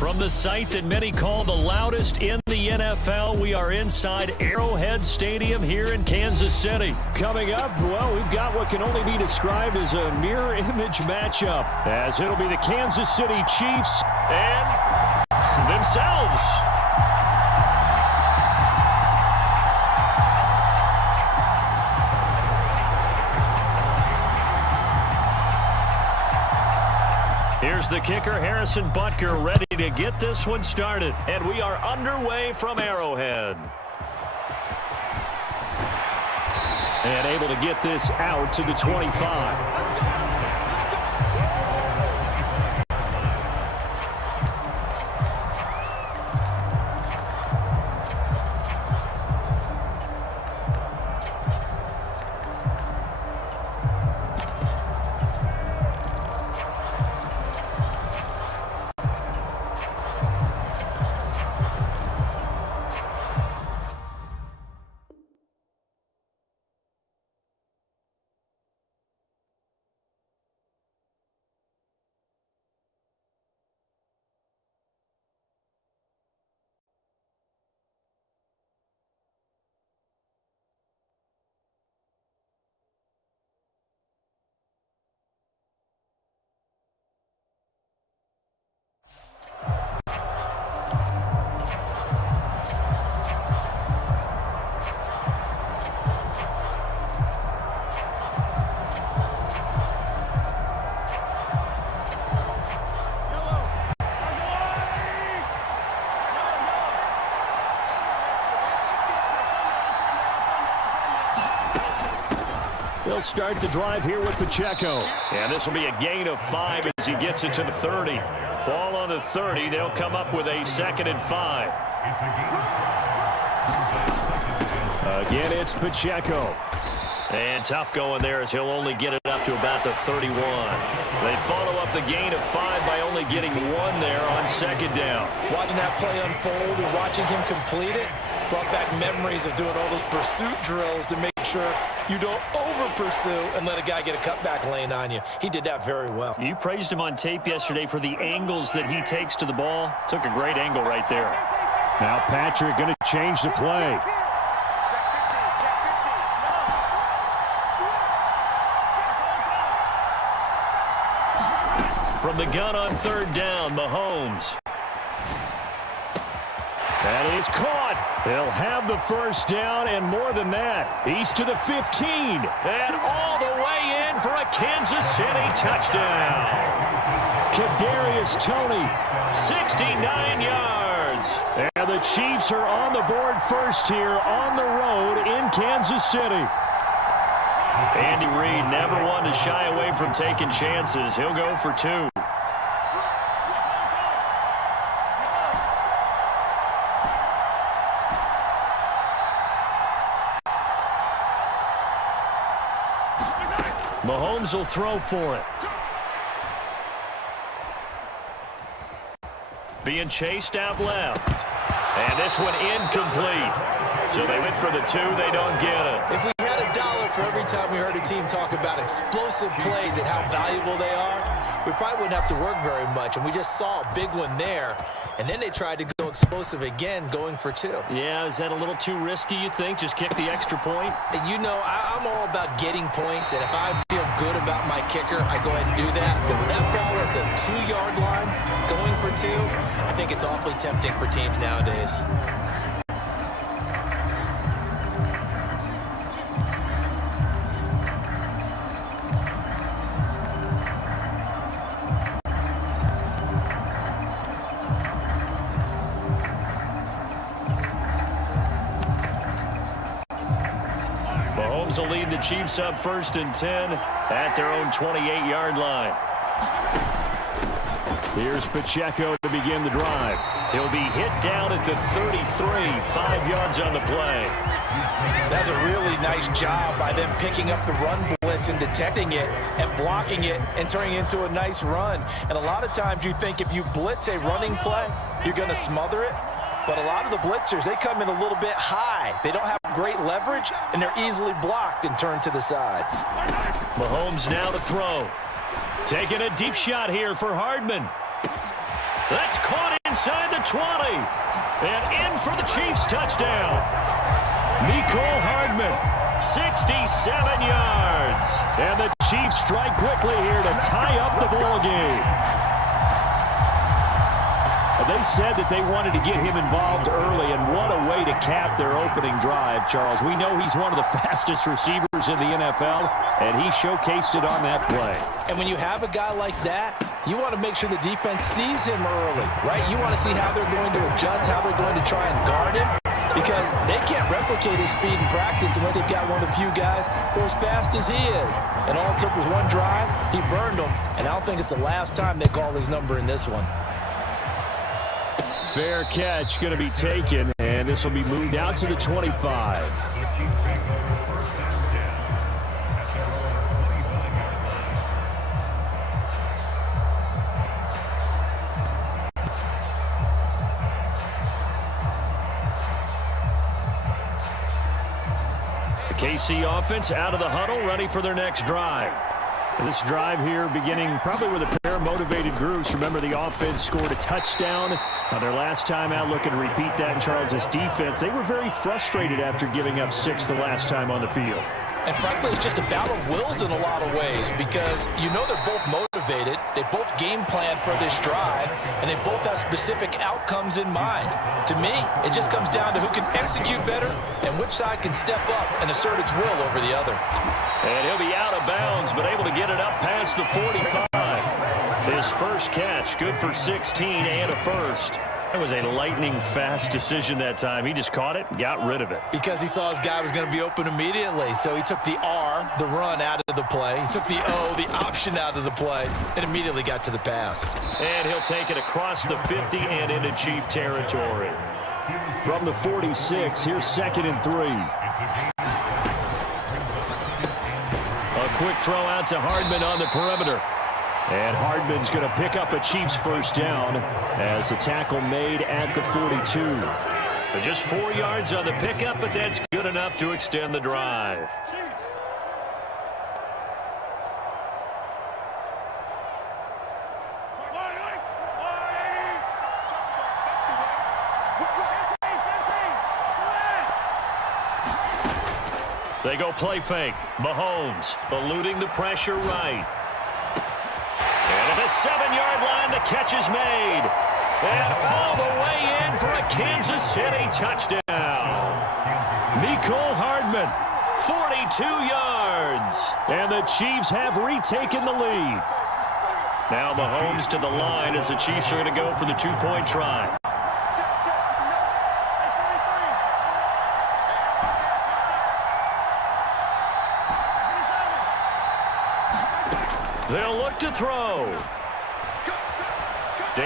From the site that many call the loudest in the NFL, we are inside Arrowhead Stadium here in Kansas City. Coming up, well, we've got what can only be described as a mirror image matchup, as it'll be the Kansas City Chiefs and themselves. Here's the kicker, Harrison Butker, ready to get this one started. And we are underway from Arrowhead. And able to get this out to the 25. They'll start the drive here with Pacheco. And this will be a gain of 5 as he gets it to the 30. Ball on the 30. They'll come up with a 2nd and 5. Again, it's Pacheco. And tough going there as he'll only get it up to about the 31. They follow up the gain of 5 by only getting 1 there on 2nd down. Watching that play unfold and watching him complete it brought back memories of doing all those pursuit drills to make sure you don't over-pursue and let a guy get a cutback lane on you. He did that very well. You praised him on tape yesterday for the angles that he takes to the ball. Took a great angle right there. Now Patrick going to change the play. From the gun on 3rd down, Mahomes. That is caught. They'll have the 1st down and more than that. He's to the 15. And all the way in for a Kansas City touchdown. Kadarius Toney. 69 yards. And the Chiefs are on the board first here on the road in Kansas City. Andy Reid never one to shy away from taking chances. He'll go for 2. Mahomes will throw for it. Being chased out left. And this one incomplete. So they went for the 2. They don't get it. If we had $1 for every time we heard a team talk about explosive plays and how valuable they are, we probably wouldn't have to work very much. And we just saw a big one there. And then they tried to go explosive again, going for 2. Yeah, is that a little too risky, you think? Just kick the extra point? And you know, I'm all about getting points. And if I feel good about my kicker, I go ahead and do that. But with that ball at the 2-yard line, going for 2, I think it's awfully tempting for teams nowadays. Mahomes will lead the Chiefs up 1st and 10 at their own 28-yard line. Here's Pacheco to begin the drive. He'll be hit down at the 33, 5 yards on the play. That's a really nice job by them picking up the run blitz and detecting it and blocking it and turning it into a nice run. And a lot of times you think if you blitz a running play, you're going to smother it. But a lot of the blitzers, they come in a little bit high. They don't have great leverage, and they're easily blocked and turned to the side. Mahomes now to throw. Taking a deep shot here for Hardman. That's caught inside the 20. And in for the Chiefs touchdown. Mecole Hardman, 67 yards. And the Chiefs strike quickly here to tie up the ball game. They said that they wanted to get him involved early, and what a way to cap their opening drive, Charles. We know he's one of the fastest receivers in the NFL, and he showcased it on that play. And when you have a guy like that, you want to make sure the defense sees him early, right? You want to see how they're going to adjust, how they're going to try and guard him, because they can't replicate his speed in practice unless they've got one of the few guys who are as fast as he is. And all it took was one drive. He burned them, and I don't think it's the last time they call his number in this one. Fair catch going to be taken, and this will be moved out to the 25. The KC offense out of the huddle, ready for their next drive. This drive here beginning probably with a pair of motivated groups. Remember, the offense scored a touchdown on their last time out. Looking to repeat that in Charles's defense. They were very frustrated after giving up 6 the last time on the field. And frankly, it's just a battle of wills in a lot of ways, because you know they're both motivated. They both game plan for this drive, and they both have specific outcomes in mind. To me, it just comes down to who can execute better and which side can step up and assert its will over the other. And he'll be out of bounds, but able to get it up past the 45. His first catch, good for 16 and a first. It was a lightning-fast decision that time. He just caught it and got rid of it. Because he saw his guy was going to be open immediately. So he took the R, the run, out of the play. He took the O, the option, out of the play, and immediately got to the pass. And he'll take it across the 50 and into Chief territory. From the 46, here's 2nd and 3. A quick throw out to Hardman on the perimeter. And Hardman's going to pick up a Chiefs first down as the tackle made at the 42. But just 4 yards on the pickup, but that's good enough to extend the drive. They go play fake. Mahomes eluding the pressure right. And at the 7-yard line, the catch is made. And all the way in for a Kansas City touchdown. Mecole Hardman, 42 yards. And the Chiefs have retaken the lead. Now Mahomes to the line as the Chiefs are going to go for the 2-point try. They'll look to throw.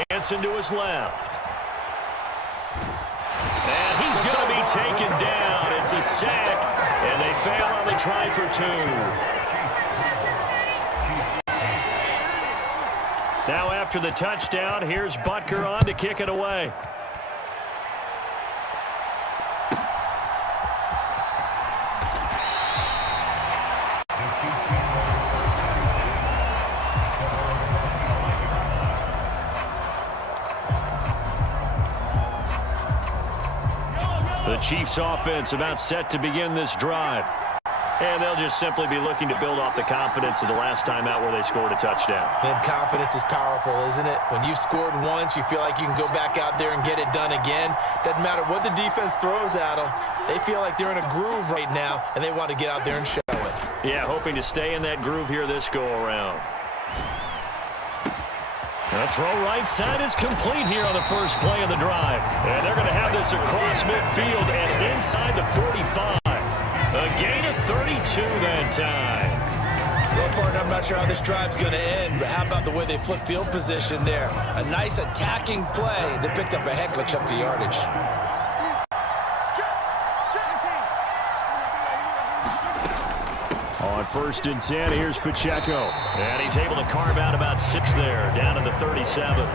Dancing to his left. And he's going to be taken down. It's a sack, and they fail on the try for 2. Now after the touchdown, here's Butker on to kick it away. The Chiefs offense about set to begin this drive. And they'll just simply be looking to build off the confidence of the last time out where they scored a touchdown. And confidence is powerful, isn't it? When you've scored once, you feel like you can go back out there and get it done again. Doesn't matter what the defense throws at them. They feel like they're in a groove right now, and they want to get out there and show it. Yeah, hoping to stay in that groove here this go-around. The throw right side is complete here on the first play of the drive. And they're going to have this across midfield and inside the 45. A gain of 32 that time. Well, partner, I'm not sure how this drive's going to end, but how about the way they flip field position there? A nice attacking play. They picked up a heck of a chunk of yardage. On 1st and 10, here's Pacheco. And he's able to carve out about 6 there, down to the 37.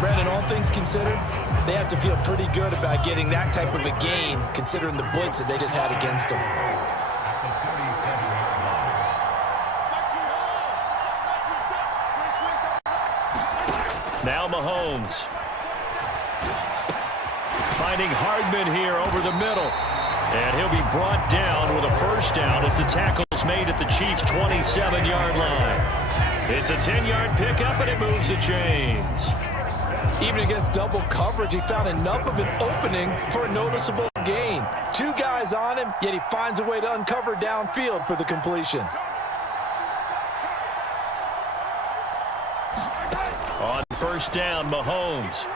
Brandon, all things considered, they have to feel pretty good about getting that type of a gain, considering the blitz that they just had against them. Now Mahomes Finding Hardman here over the middle. And he'll be brought down with a first down as the tackle's made at the Chiefs' 27-yard line. It's a 10-yard pickup, and it moves the chains. Even against double coverage, he found enough of an opening for a noticeable gain. Two guys on him, yet he finds a way to uncover downfield for the completion. On first down, Mahomes.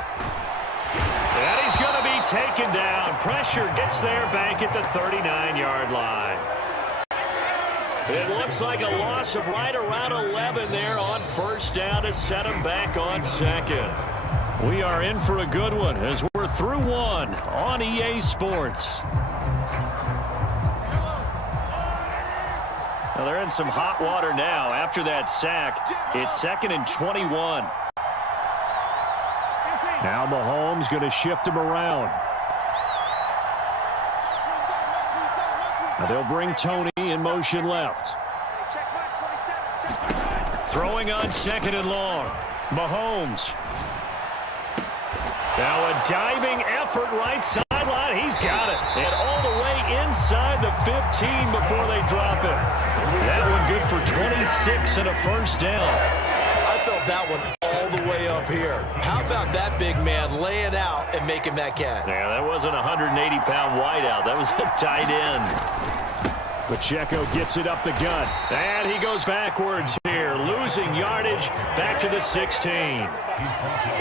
And he's going to be taken down. Pressure gets there back at the 39-yard line. It looks like a loss of right around 11 there on first down to set him back on second. We are in for a good one as we're through one on EA Sports. Well, they're in some hot water now after that sack. It's 2nd and 21. Now Mahomes going to shift him around. Now they'll bring Tony in motion left. Throwing on 2nd and long. Mahomes. Now a diving effort right sideline. He's got it. And all the way inside the 15 before they drop it. That one good for 26 and a first down. I felt that one all the way up here. How about that big man laying out and making that catch? Yeah, that wasn't a 180-pound wideout. That was a tight end. Pacheco gets it up the gut. And he goes backwards here, losing yardage back to the 16.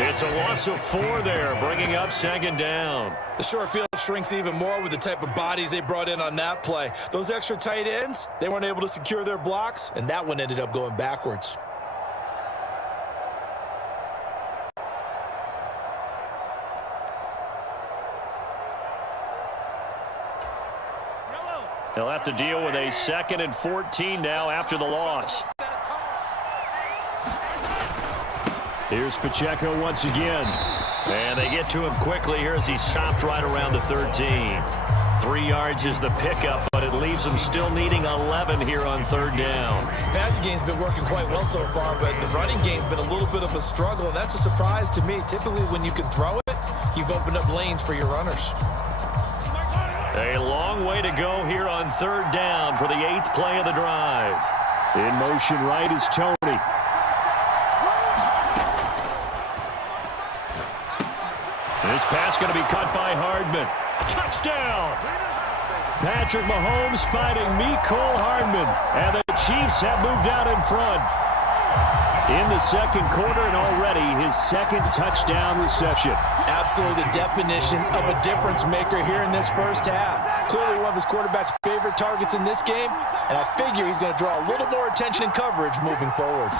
It's a loss of 4 there, bringing up 2nd down. The short field shrinks even more with the type of bodies they brought in on that play. Those extra tight ends, they weren't able to secure their blocks, and that one ended up going backwards. They'll have to deal with a 2nd and 14 now after the loss. Here's Pacheco once again. And they get to him quickly here as he stopped right around the 13. 3 yards is the pickup, but it leaves them still needing 11 here on 3rd down. The passing game's been working quite well so far, but the running game's been a little bit of a struggle, and that's a surprise to me. Typically, when you can throw it, you've opened up lanes for your runners. A long way to go here on 3rd down for the 8th play of the drive. In motion right is Tony. This pass going to be caught by Hardman. Touchdown! Patrick Mahomes fighting Mecole Hardman. And the Chiefs have moved out in front. In the 2nd quarter, and already his 2nd touchdown reception. Absolutely the definition of a difference maker here in this first half. Clearly one of his quarterback's favorite targets in this game, and I figure he's going to draw a little more attention and coverage moving forward.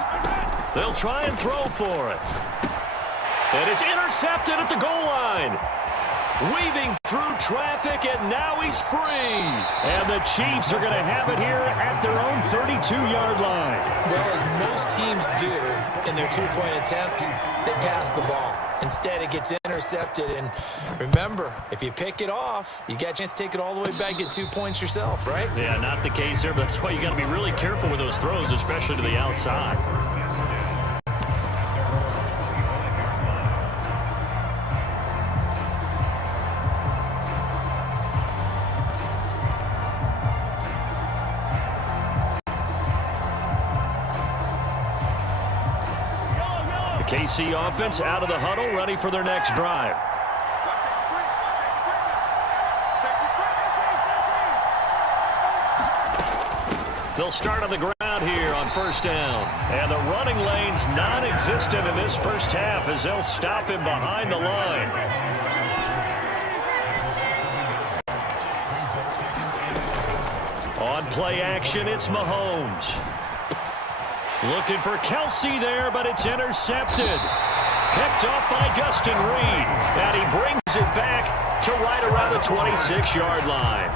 They'll try and throw for it. And it's intercepted at the goal line. Weaving through traffic, and now he's free. And the Chiefs are going to have it here at their own 32-yard line. Well, as most teams do in their two-point attempt, they pass the ball. Instead, it gets intercepted. And remember, if you pick it off, you got a chance to take it all the way back, get 2 points yourself, right? Yeah, not the case there, but that's why you got to be really careful with those throws, especially to the outside. KC offense out of the huddle, ready for their next drive. They'll start on the ground here on first down. And the running lane's non-existent in this first half as they'll stop him behind the line. On play action, it's Mahomes. Looking for Kelsey there, but it's intercepted. Picked off by Justin Reed. And he brings it back to right around the 26-yard line.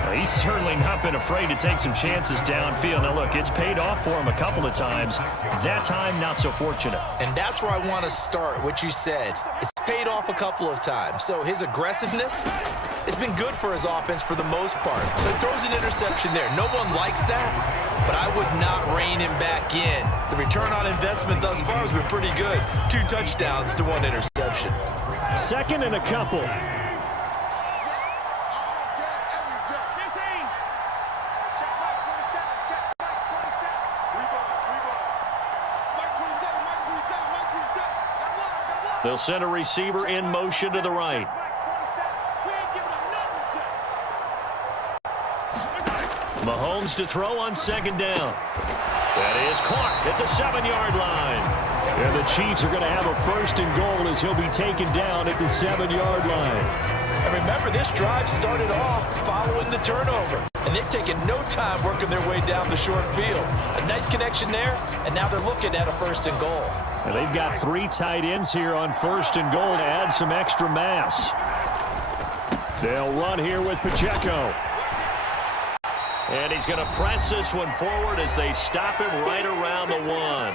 Now, he's certainly not been afraid to take some chances downfield. Now, look, it's paid off for him a couple of times. That time, not so fortunate. And that's where I want to start, what you said. It's paid off a couple of times. So his aggressiveness has been good for his offense for the most part. So he throws an interception there. No one likes that. But I would not rein him back in. The return on investment thus far has been pretty good. 2 touchdowns to 1 interception. Second and a couple. They'll send a receiver in motion to the right. Mahomes to throw on second down. That is caught at the 7-yard line. And the Chiefs are going to have a first and goal as he'll be taken down at the 7-yard line. And remember, this drive started off following the turnover. And they've taken no time working their way down the short field. A nice connection there, and now they're looking at a first and goal. And they've got 3 tight ends here on first and goal to add some extra mass. They'll run here with Pacheco. And he's going to press this one forward as they stop him right around the 1.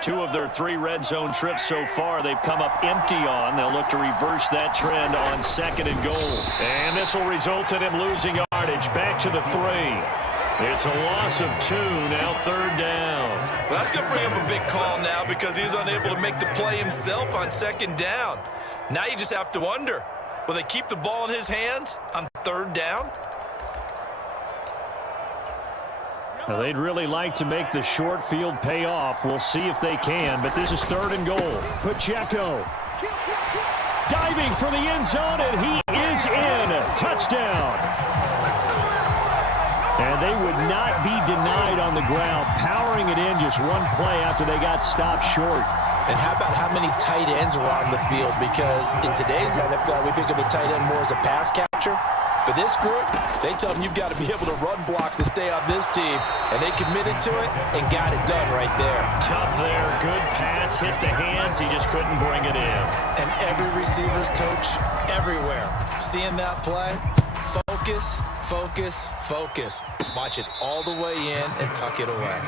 2 of their 3 red zone trips so far they've come up empty on. They'll look to reverse that trend on second and goal. And this will result in him losing yardage back to the 3. It's a loss of 2, now third down. Well, that's going to bring him a big call now because he's unable to make the play himself on second down. Now you just have to wonder, will they keep the ball in his hands on third down? Now, they'd really like to make the short field pay off. We'll see if they can, but this is third and goal. Pacheco diving for the end zone, and he is in. Touchdown. And they would not be denied on the ground, powering it in just one play after they got stopped short. And how about how many tight ends are on the field? Because in today's NFL, we think of the tight end more as a pass catcher. But this group, they tell them you've got to be able to run block to stay on this team. And they committed to it and got it done right there. Tough there. Good pass. Hit the hands. He just couldn't bring it in. And every receiver's coach everywhere. Seeing that play, focus, focus, focus. Watch it all the way in and tuck it away.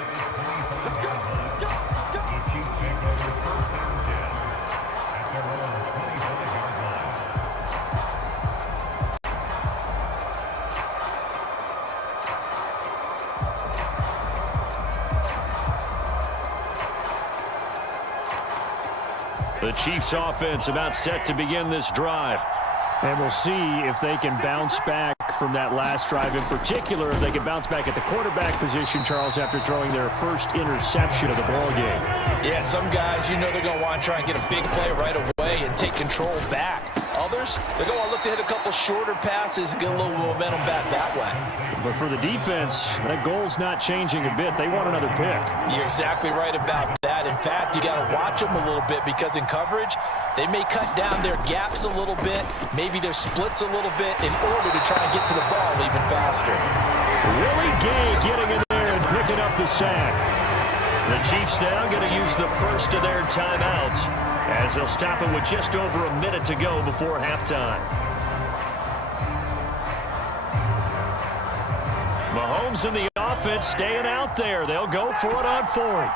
The Chiefs offense about set to begin this drive. And we'll see if they can bounce back from that last drive. In particular, if they can bounce back at the quarterback position, Charles, after throwing their first interception of the ball game. Yeah, some guys, you know they're going to want to try and get a big play right away and take control back. Others, they're going to look to hit a couple shorter passes and get a little momentum back that way. But for the defense, that goal's not changing a bit. They want another pick. You're exactly right about that. In fact, you got to watch them a little bit because in coverage, they may cut down their gaps a little bit, maybe their splits a little bit in order to try and get to the ball even faster. Willie Gay getting in there and picking up the sack. The Chiefs now going to use the first of their timeouts as they'll stop it with just over a minute to go before halftime. Mahomes and the offense staying out there. They'll go for it on fourth.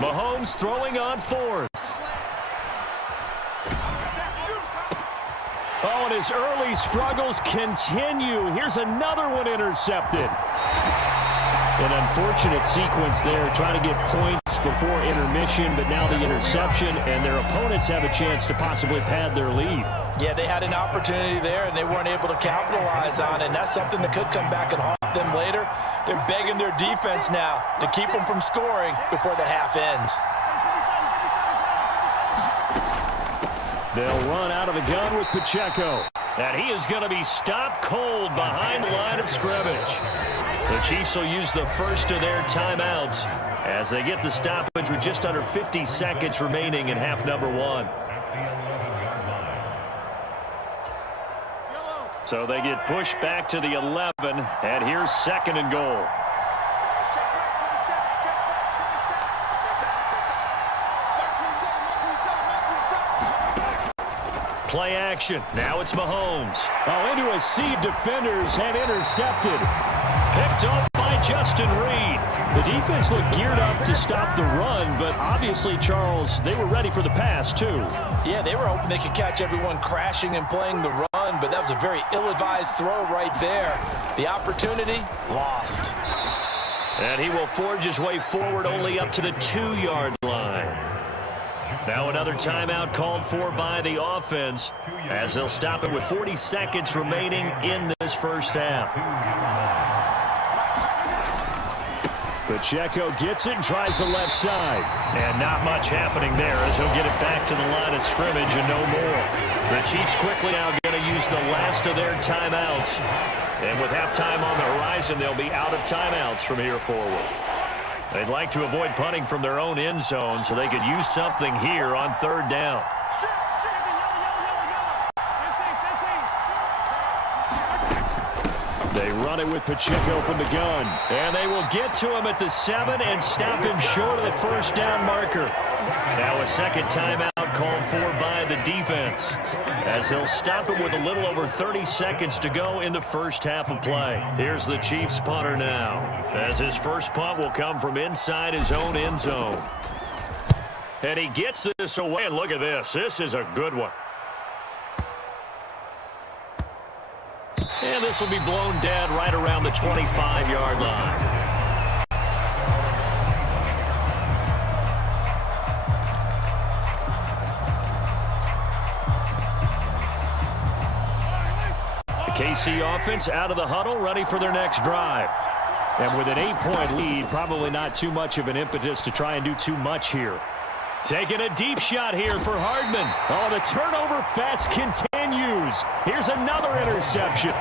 Mahomes throwing on fourth. Oh, and his early struggles continue. Here's another one intercepted. An unfortunate sequence there, trying to get points before intermission, but now the interception, and their opponents have a chance to possibly pad their lead. Yeah, they had an opportunity there, and they weren't able to capitalize on it, and that's something that could come back and haunt them later. They're begging their defense now to keep them from scoring before the half ends. They'll run out of the gun with Pacheco. And he is going to be stopped cold behind the line of scrimmage. The Chiefs will use the first of their timeouts as they get the stoppage with just under 50 seconds remaining in half number 1. So they get pushed back to the 11, and here's second and goal. Play action. Now it's Mahomes. Oh, into a sea of defenders and intercepted. Picked up by Justin Reed. The defense looked geared up to stop the run, but obviously, Charles, they were ready for the pass, too. Yeah, they were hoping they could catch everyone crashing and playing the run, but that was a very ill-advised throw right there. The opportunity lost. And he will forge his way forward only up to the 2-yard line. Now another timeout called for by the offense as they'll stop it with 40 seconds remaining in this first half. Pacheco gets it and tries the left side. And not much happening there as he'll get it back to the line of scrimmage and no more. The Chiefs quickly now going to use the last of their timeouts. And with halftime on the horizon, they'll be out of timeouts from here forward. They'd like to avoid punting from their own end zone so they could use something here on 3rd down. They run it with Pacheco from the gun. And they will get to him at the 7 and stop him short of the first down marker. Now a second timeout called for by the defense as they'll stop him with a little over 30 seconds to go in the first half of play. Here's the Chiefs punter now as his first punt will come from inside his own end zone. And he gets this away, and look at this. This is a good one. And this will be blown dead right around the 25-yard line. KC offense out of the huddle, ready for their next drive. And with an 8-point lead, probably not too much of an impetus to try and do too much here. Taking a deep shot here for Hardman. Oh, the turnover fest continues. Here's another interception.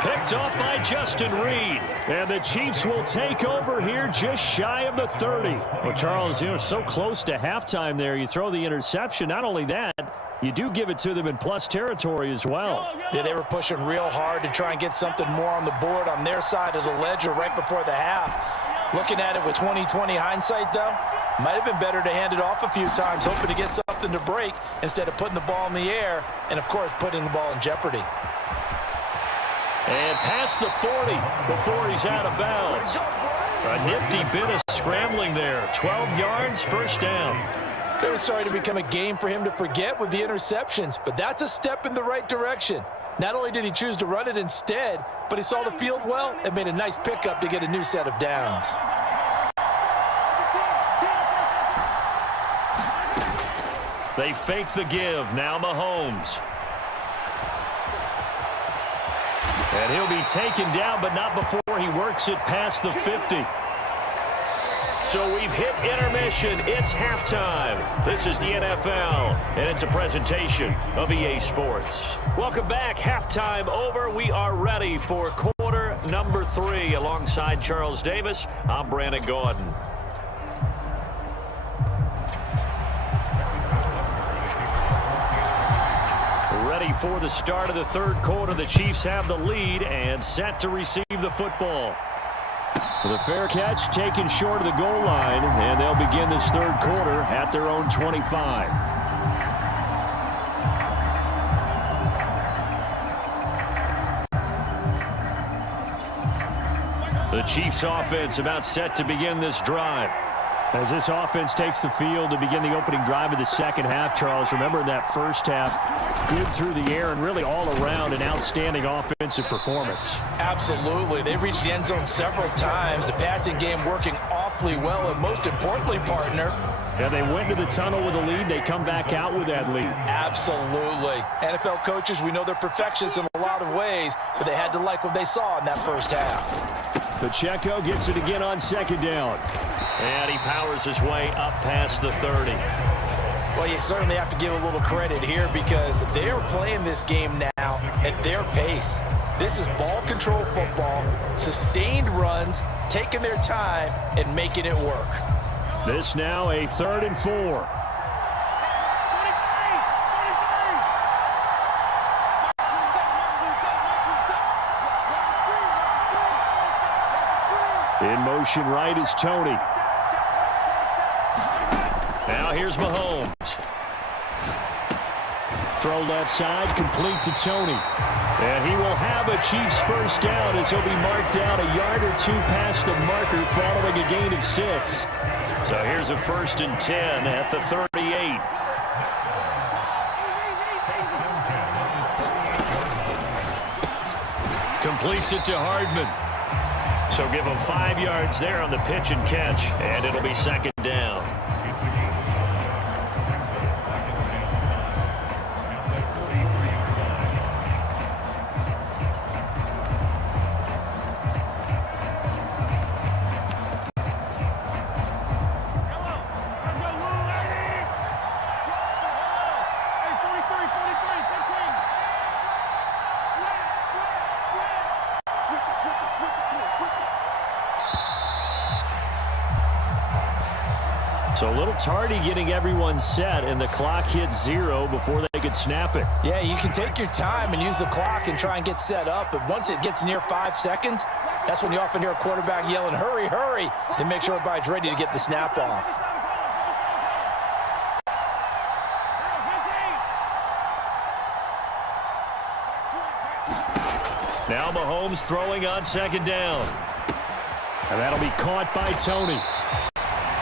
Picked off by Justin Reed. And the Chiefs will take over here just shy of the 30. Well, Charles, you're so close to halftime there. You throw the interception. Not only that, you do give it to them in plus territory as well. Yeah, they were pushing real hard to try and get something more on the board on their side as a ledger right before the half. Looking at it with 20/20 hindsight, though, might have been better to hand it off a few times, hoping to get something to break instead of putting the ball in the air and, of course, putting the ball in jeopardy. And past the 40 before he's out of bounds. A nifty bit of scrambling there. 12 yards, first down. It was starting to become a game for him to forget with the interceptions, but that's a step in the right direction. Not only did he choose to run it instead, but he saw the field well and made a nice pickup to get a new set of downs. They fake the give. Now Mahomes. And he'll be taken down, but not before he works it past the 50. So we've hit intermission. It's halftime. This is the NFL, and it's a presentation of EA Sports. Welcome back. Halftime over. We are ready for quarter number 3. Alongside Charles Davis, I'm Brandon Gordon. Ready for the start of the third quarter. The Chiefs have the lead and set to receive the football. The fair catch taken short of the goal line, and they'll begin this third quarter at their own 25. The Chiefs offense about set to begin this drive. As this offense takes the field to begin the opening drive of the second half, Charles, remember in that first half, good through the air and really all around an outstanding offensive performance. Absolutely. They've reached the end zone several times. The passing game working awfully well, and most importantly, partner, yeah, they went to the tunnel with a lead. They come back out with that lead. Absolutely. NFL coaches, we know they're perfectionists in a lot of ways, but they had to like what they saw in that first half. Pacheco gets it again on second down. And he powers his way up past the 30. Well, you certainly have to give a little credit here because they are playing this game now at their pace. This is ball control football, sustained runs, taking their time and making it work. This now a 3rd and 4. In motion right is Tony. Now here's Mahomes. Throw left side, complete to Tony. And he will have a Chiefs first down as he'll be marked down a yard or 2 past the marker following a gain of 6. So here's a 1st and 10 at the 38. Completes it to Hardman. So give him 5 yards there on the pitch and catch, and it'll be second down. So a little tardy getting everyone set, and the clock hits 0 before they could snap it. Yeah, you can take your time and use the clock and try and get set up, but once it gets near 5 seconds, that's when you often hear a quarterback yelling, hurry, hurry, to make sure everybody's ready to get the snap off. Now Mahomes throwing on second down. And that'll be caught by Tony.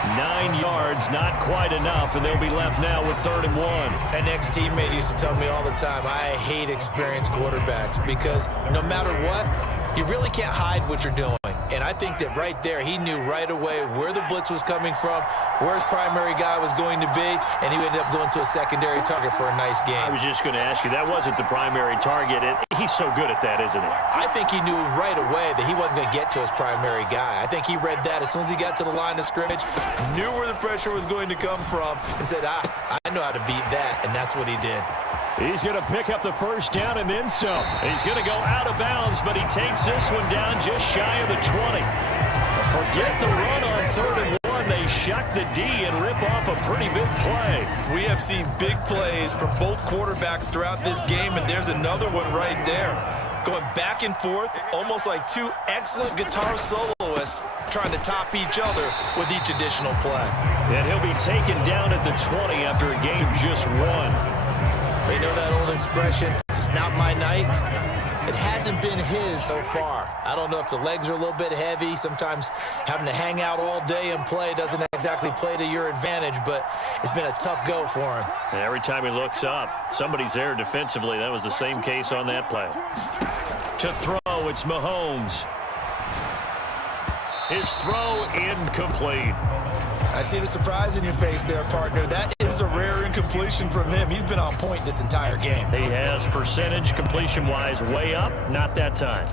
9 yards, not quite enough, and they'll be left now with 3rd and 1. An ex-teammate used to tell me all the time, I hate experienced quarterbacks because no matter what, you really can't hide what you're doing. And I think that right there, he knew right away where the blitz was coming from, where his primary guy was going to be, and he ended up going to a secondary target for a nice game. I was just going to ask you, that wasn't the primary target, and he's so good at that, isn't he? I think he knew right away that he wasn't going to get to his primary guy. I think he read that as soon as he got to the line of scrimmage, knew where the pressure was going to come from, and said, I know how to beat that, and that's what he did. He's going to pick up the first down and then some. He's going to go out of bounds, but he takes this one down just shy of the 20. Forget the run on 3rd and 1. They shuck the D and rip off a pretty big play. We have seen big plays from both quarterbacks throughout this game, and there's another one right there. Going back and forth, almost like two excellent guitar soloists trying to top each other with each additional play. And he'll be taken down at the 20 after a game just won. You know that old expression, it's not my night? It hasn't been his so far. I don't know if the legs are a little bit heavy. Sometimes having to hang out all day and play doesn't exactly play to your advantage, but it's been a tough go for him. And every time he looks up, somebody's there defensively. That was the same case on that play. To throw, it's Mahomes. His throw incomplete. I see the surprise in your face there, partner. That is a rare incompletion from him. He's been on point this entire game. He has percentage completion-wise way up, not that time.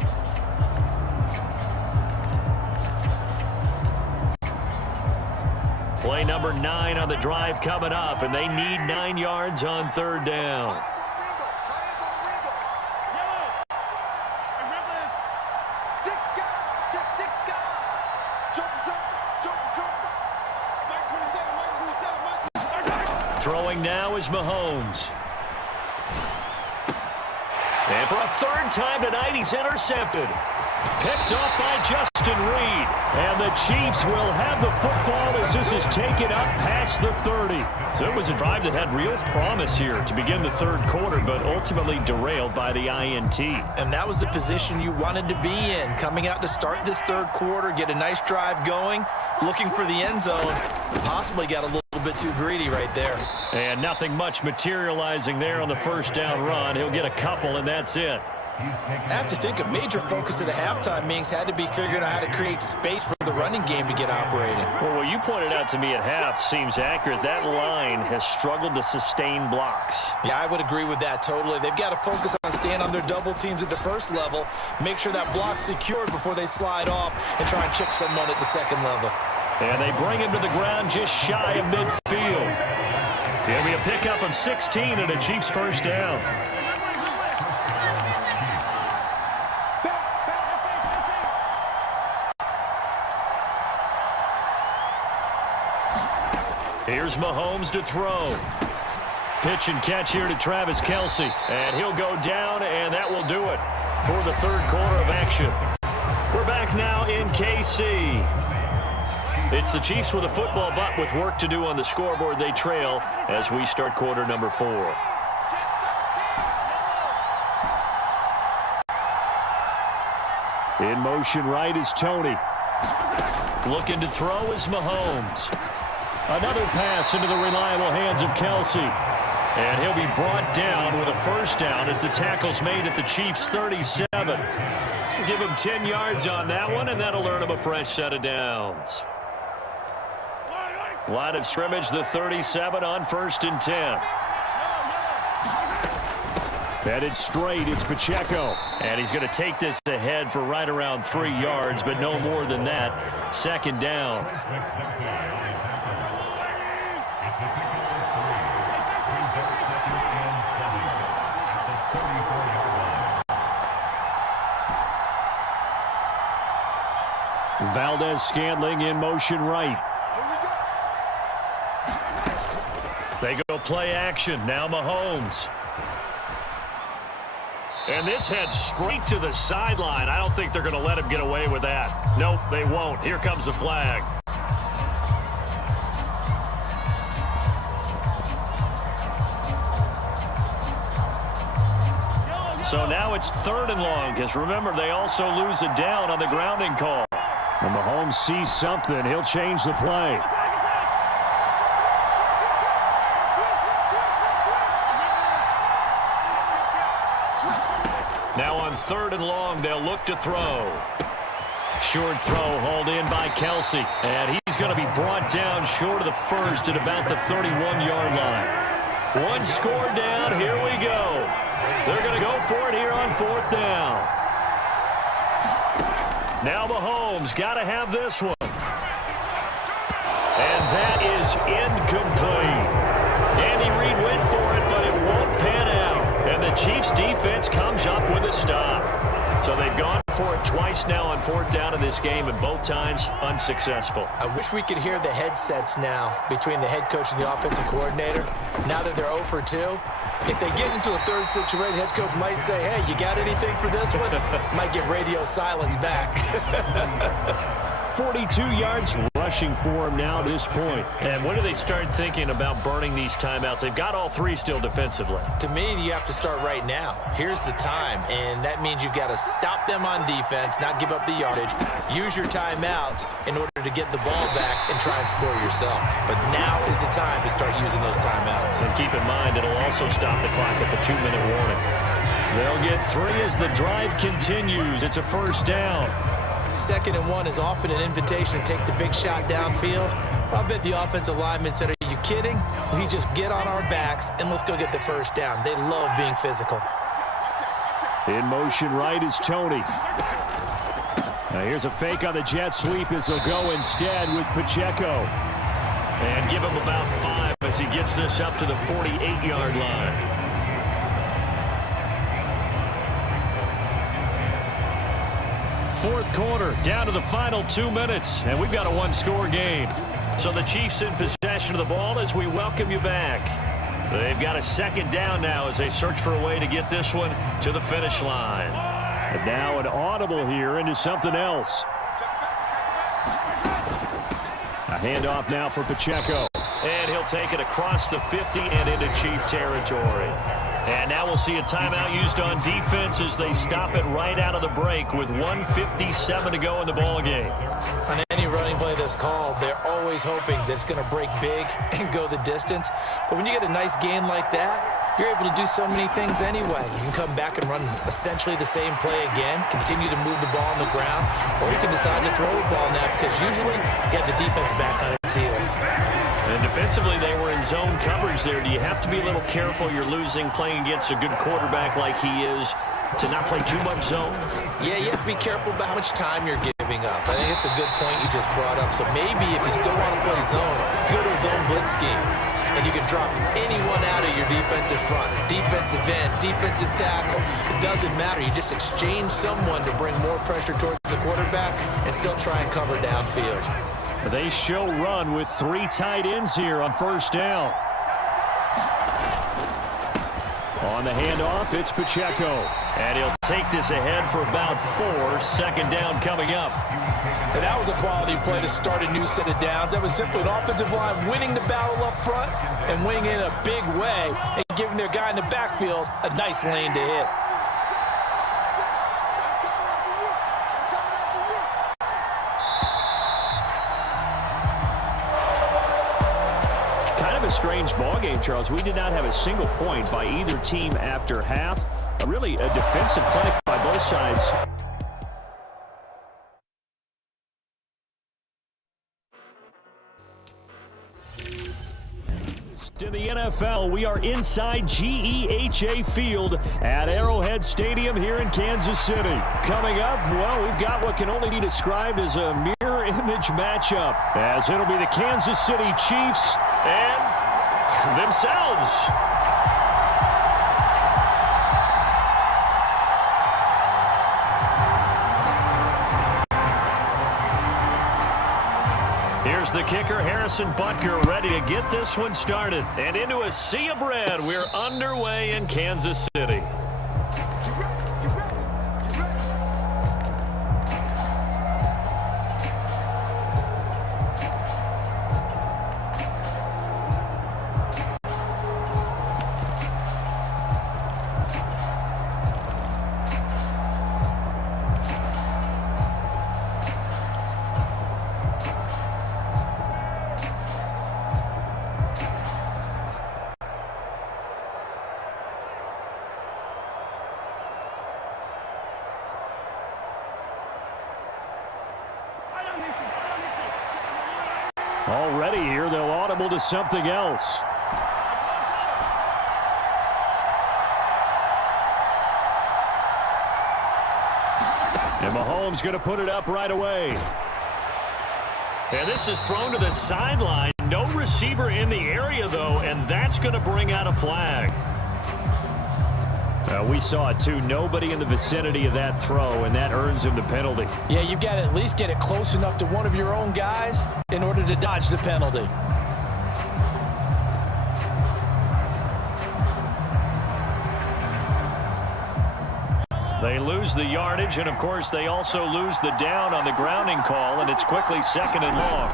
Play number 9 on the drive coming up, and they need 9 yards on 3rd down. Throwing now is Mahomes. And for a 3rd time tonight, he's intercepted. Picked off by Justin Reed. And the Chiefs will have the football as this is taken up past the 30. So it was a drive that had real promise here to begin the 3rd quarter, but ultimately derailed by the INT. And that was the position you wanted to be in, coming out to start this 3rd quarter, get a nice drive going, looking for the end zone, possibly got a little bit too greedy right there. And nothing much materializing there on the 1st down run. He'll get a couple, and that's it. I have to think a major focus at the halftime meetings had to be figuring out how to create space for the running game to get operating. Well, what you pointed out to me at half seems accurate. That line has struggled to sustain blocks. Yeah, I would agree with that totally. They've got to focus on staying on their double teams at the 1st level, make sure that block's secured before they slide off and try and chip someone at the 2nd level. And they bring him to the ground just shy of midfield. It'll be a pickup of 16 and a Chiefs 1st down. Here's Mahomes to throw. Pitch and catch here to Travis Kelce. And he'll go down, and that will do it for the 3rd quarter of action. We're back now in KC. It's the Chiefs with a football, but with work to do on the scoreboard. They trail as we start quarter number 4. In motion right is Tony. Looking to throw is Mahomes. Another pass into the reliable hands of Kelce. And he'll be brought down with a 1st down as the tackle's made at the Chiefs' 37. Give him 10 yards on that one, and that'll earn him a fresh set of downs. Line of scrimmage, the 37 on 1st and 10. Headed straight, it's Pacheco. And he's going to take this ahead for right around 3 yards, but no more than that. 2nd down. Valdez-Scantling in motion right. They go play action. Now Mahomes. And this heads straight to the sideline. I don't think they're going to let him get away with that. Nope, they won't. Here comes the flag. So now it's 3rd and long, because remember, they also lose it down on the grounding call. And Mahomes sees something. He'll change the play. Now on 3rd and long, they'll look to throw. Short throw hauled in by Kelsey. And he's going to be brought down short of the first at about the 31-yard line. One score down. Here we go. They're going to go for it here on 4th down. Now Mahomes got to have this one. And that is incomplete. Andy Reid went for it, but it won't pan out. And the Chiefs defense comes up with a stop. So they've gone for it twice now on 4th down in this game, and both times unsuccessful. I wish we could hear the headsets now between the head coach and the offensive coordinator. Now that they're 0 for 2, if they get into a 3rd situation, head coach might say, hey, you got anything for this one? Might get radio silence back. 42 yards rushing for him now at this point. And when do they start thinking about burning these timeouts? They've got all 3 still defensively. To me, you have to start right now. Here's the time, and that means you've got to stop them on defense, not give up the yardage, use your timeouts in order to get the ball back and try and score yourself. But now is the time to start using those timeouts. And keep in mind, it'll also stop the clock at the 2-minute warning. They'll get 3 as the drive continues. It's a 1st down. 2nd and 1 is often an invitation to take the big shot downfield. I bet the offensive lineman said, are you kidding? We just get on our backs and let's go get the 1st down. They love being physical. In motion right is Tony. Now here's a fake on the jet sweep as they'll go instead with Pacheco. And give him about 5 as he gets this up to the 48-yard line. 4th quarter, down to the final 2 minutes, and we've got a 1-score game. So the Chiefs in possession of the ball as we welcome you back. They've got a 2nd down now as they search for a way to get this one to the finish line. And now an audible here into something else. A handoff now for Pacheco. And he'll take it across the 50 and into Chief territory. And now we'll see a timeout used on defense as they stop it right out of the break with 1:57 to go in the ballgame. On any running play that's called, they're always hoping that it's going to break big and go the distance. But when you get a nice game like that, you're able to do so many things anyway. You can come back and run essentially the same play again, continue to move the ball on the ground, or you can decide to throw the ball now because usually you have the defense back on its heels. And defensively, they were in zone coverage there. Do you have to be a little careful? You're losing, playing against a good quarterback like he is, to not play too much zone? Yeah, you have to be careful about how much time you're giving up. I think it's a good point you just brought up. So maybe if you still want to play zone, you go to a zone blitz scheme, and you can drop anyone out of your defensive front, defensive end, defensive tackle. It doesn't matter. You just exchange someone to bring more pressure towards the quarterback and still try and cover downfield. They show run with 3 tight ends here on 1st down. On the handoff, it's Pacheco. And he'll take this ahead for about 4. 2nd down coming up. And that was a quality play to start a new set of downs. That was simply an offensive line winning the battle up front and winning in a big way and giving their guy in the backfield a nice lane to hit. Kind of a strange ball game, Charles. We did not have a single point by either team after half. Really a defensive clinic by both sides. In the NFL, we are inside GHSA Field at Arrowhead Stadium here in Kansas City. Coming up, well, we've got what can only be described as a mirror image matchup, as it'll be the Kansas City Chiefs and themselves. Here's the kicker, Harrison Butker, ready to get this one started. And into a sea of red, we're underway in Kansas City. Already here, they'll audible to something else. And Mahomes going to put it up right away. And this is thrown to the sideline. No receiver in the area, though, and that's going to bring out a flag. We saw it, too. Nobody in the vicinity of that throw, and that earns him the penalty. Yeah, you've got to at least get it close enough to one of your own guys in order to dodge the penalty. They lose the yardage, and, of course, they also lose the down on the grounding call, and it's quickly 2nd and long.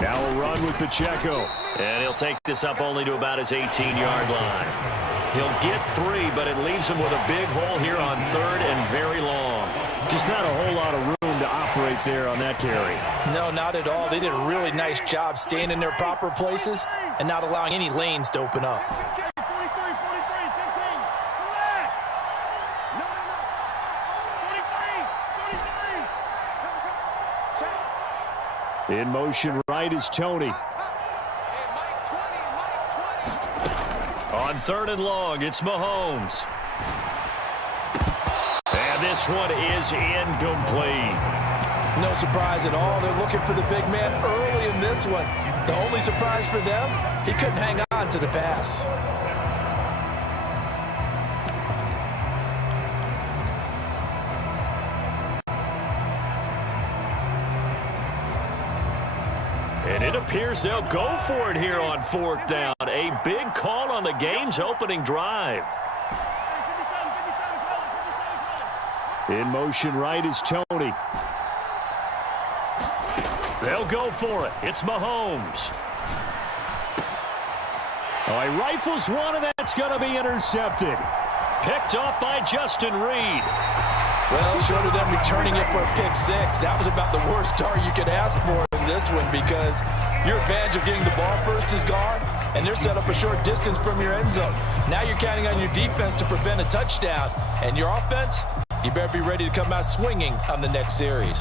Now a run with Pacheco. And he'll take this up only to about his 18-yard line. He'll get 3, but it leaves him with a big hole here on 3rd and very long. Just not a whole lot of room to operate there on that carry. No, not at all. They did a really nice job staying in their proper places and not allowing any lanes to open up. In motion right is Tony. On 3rd and long, it's Mahomes. And this one is incomplete. No surprise at all. They're looking for the big man early in this one. The only surprise for them, he couldn't hang on to the pass. And it appears they'll go for it here on 4th down. A big call on the game's opening drive. In motion right is Tony. They'll go for it. It's Mahomes. Oh, he rifles one, and that's going to be intercepted. Picked off by Justin Reed. Well, short of them returning it for a pick 6, that was about the worst start you could ask for in this one, because your advantage of getting the ball first is gone, and they're set up a short distance from your end zone. Now you're counting on your defense to prevent a touchdown, and your offense, you better be ready to come out swinging on the next series.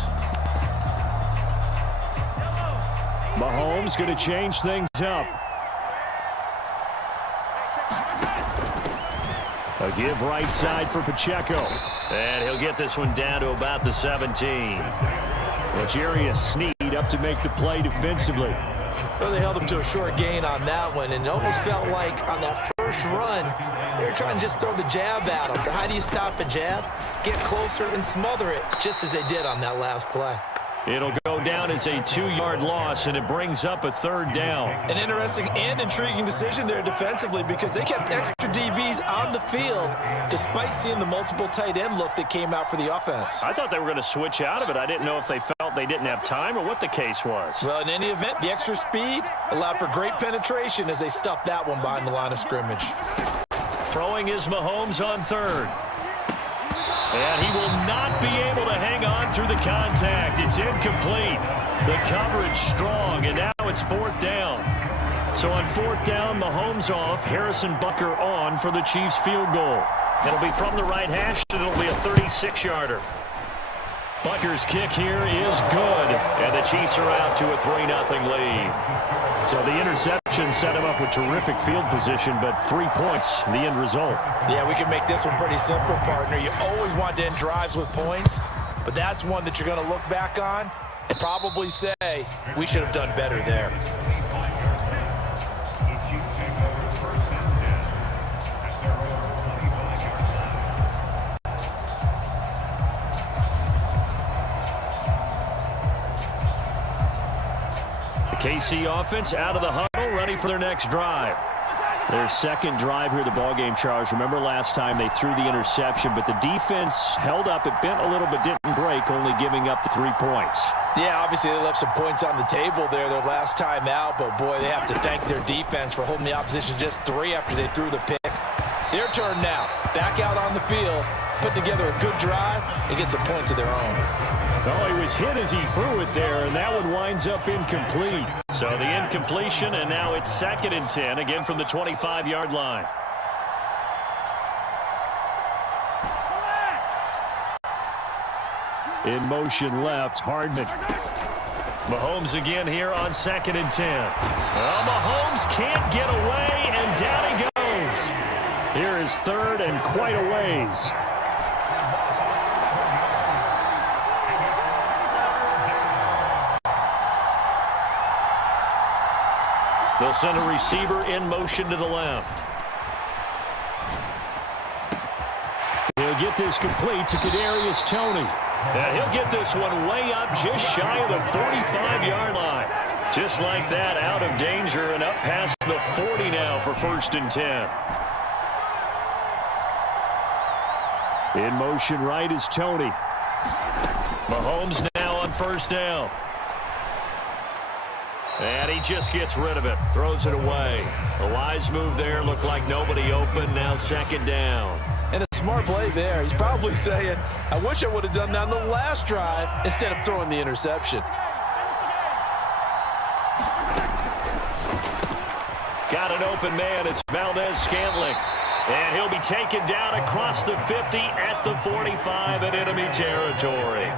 Mahomes going to change things up. A give right side for Pacheco. And he'll get this one down to about the 17. Well, Jarius Sneed up to make the play defensively. Well, they held him to a short gain on that one, and it almost felt like on that first run, they were trying to just throw the jab at him. But how do you stop a jab? Get closer and smother it, just as they did on that last play. It'll go down as a 2-yard loss, and it brings up a 3rd down. An interesting and intriguing decision there defensively, because they kept extra DBs on the field despite seeing the multiple tight end look that came out for the offense. I thought they were going to switch out of it. I didn't know if they felt they didn't have time or what the case was. Well, in any event, the extra speed allowed for great penetration as they stuffed that one behind the line of scrimmage. Throwing is Mahomes on 3rd. And he will not be able to hang on through the contact. It's incomplete. The coverage strong, and now it's 4th down. So on 4th down, Mahomes off, Harrison Butker on for the Chiefs field goal. It'll be from the right hash, and it'll be a 36-yarder. Butker's kick here is good, and the Chiefs are out to a 3-0 lead. So the interception interception set him up with terrific field position, but 3 points, the end result. Yeah, we can make this one pretty simple, partner. You always want to end drives with points, but that's one that you're going to look back on and probably say, we should have done better there. KC offense out of the huddle, ready for their next drive. Their second drive here of the ballgame, Charles. Remember last time they threw the interception, but the defense held up. It bent a little but didn't break, only giving up the 3 points. Yeah, obviously they left some points on the table there their last time out, but boy, they have to thank their defense for holding the opposition just 3 after they threw the pick. Their turn now. Back out on the field, put together a good drive, and get some points of their own. Oh, he was hit as he threw it there, and that one winds up incomplete. So the incompletion, and now it's 2nd and 10, again from the 25-yard line. In motion left, Hardman. Mahomes again here on 2nd and 10. Well, Mahomes can't get away, and down he goes. Here is 3rd and quite a ways. They'll send a receiver in motion to the left. He'll get this complete to Kadarius Toney. And he'll get this one way up just shy of the 45-yard line. Just like that, out of danger and up past the 40 now for 1st and 10. In motion right is Toney. Mahomes now on 1st down. And he just gets rid of it, throws it away. A wise move there, looked like nobody open, now 2nd down. And a smart play there. He's probably saying, I wish I would have done that on the last drive instead of throwing the interception. Got an open man, it's Valdez-Scantling. And he'll be taken down across the 50 at the 45 in enemy territory.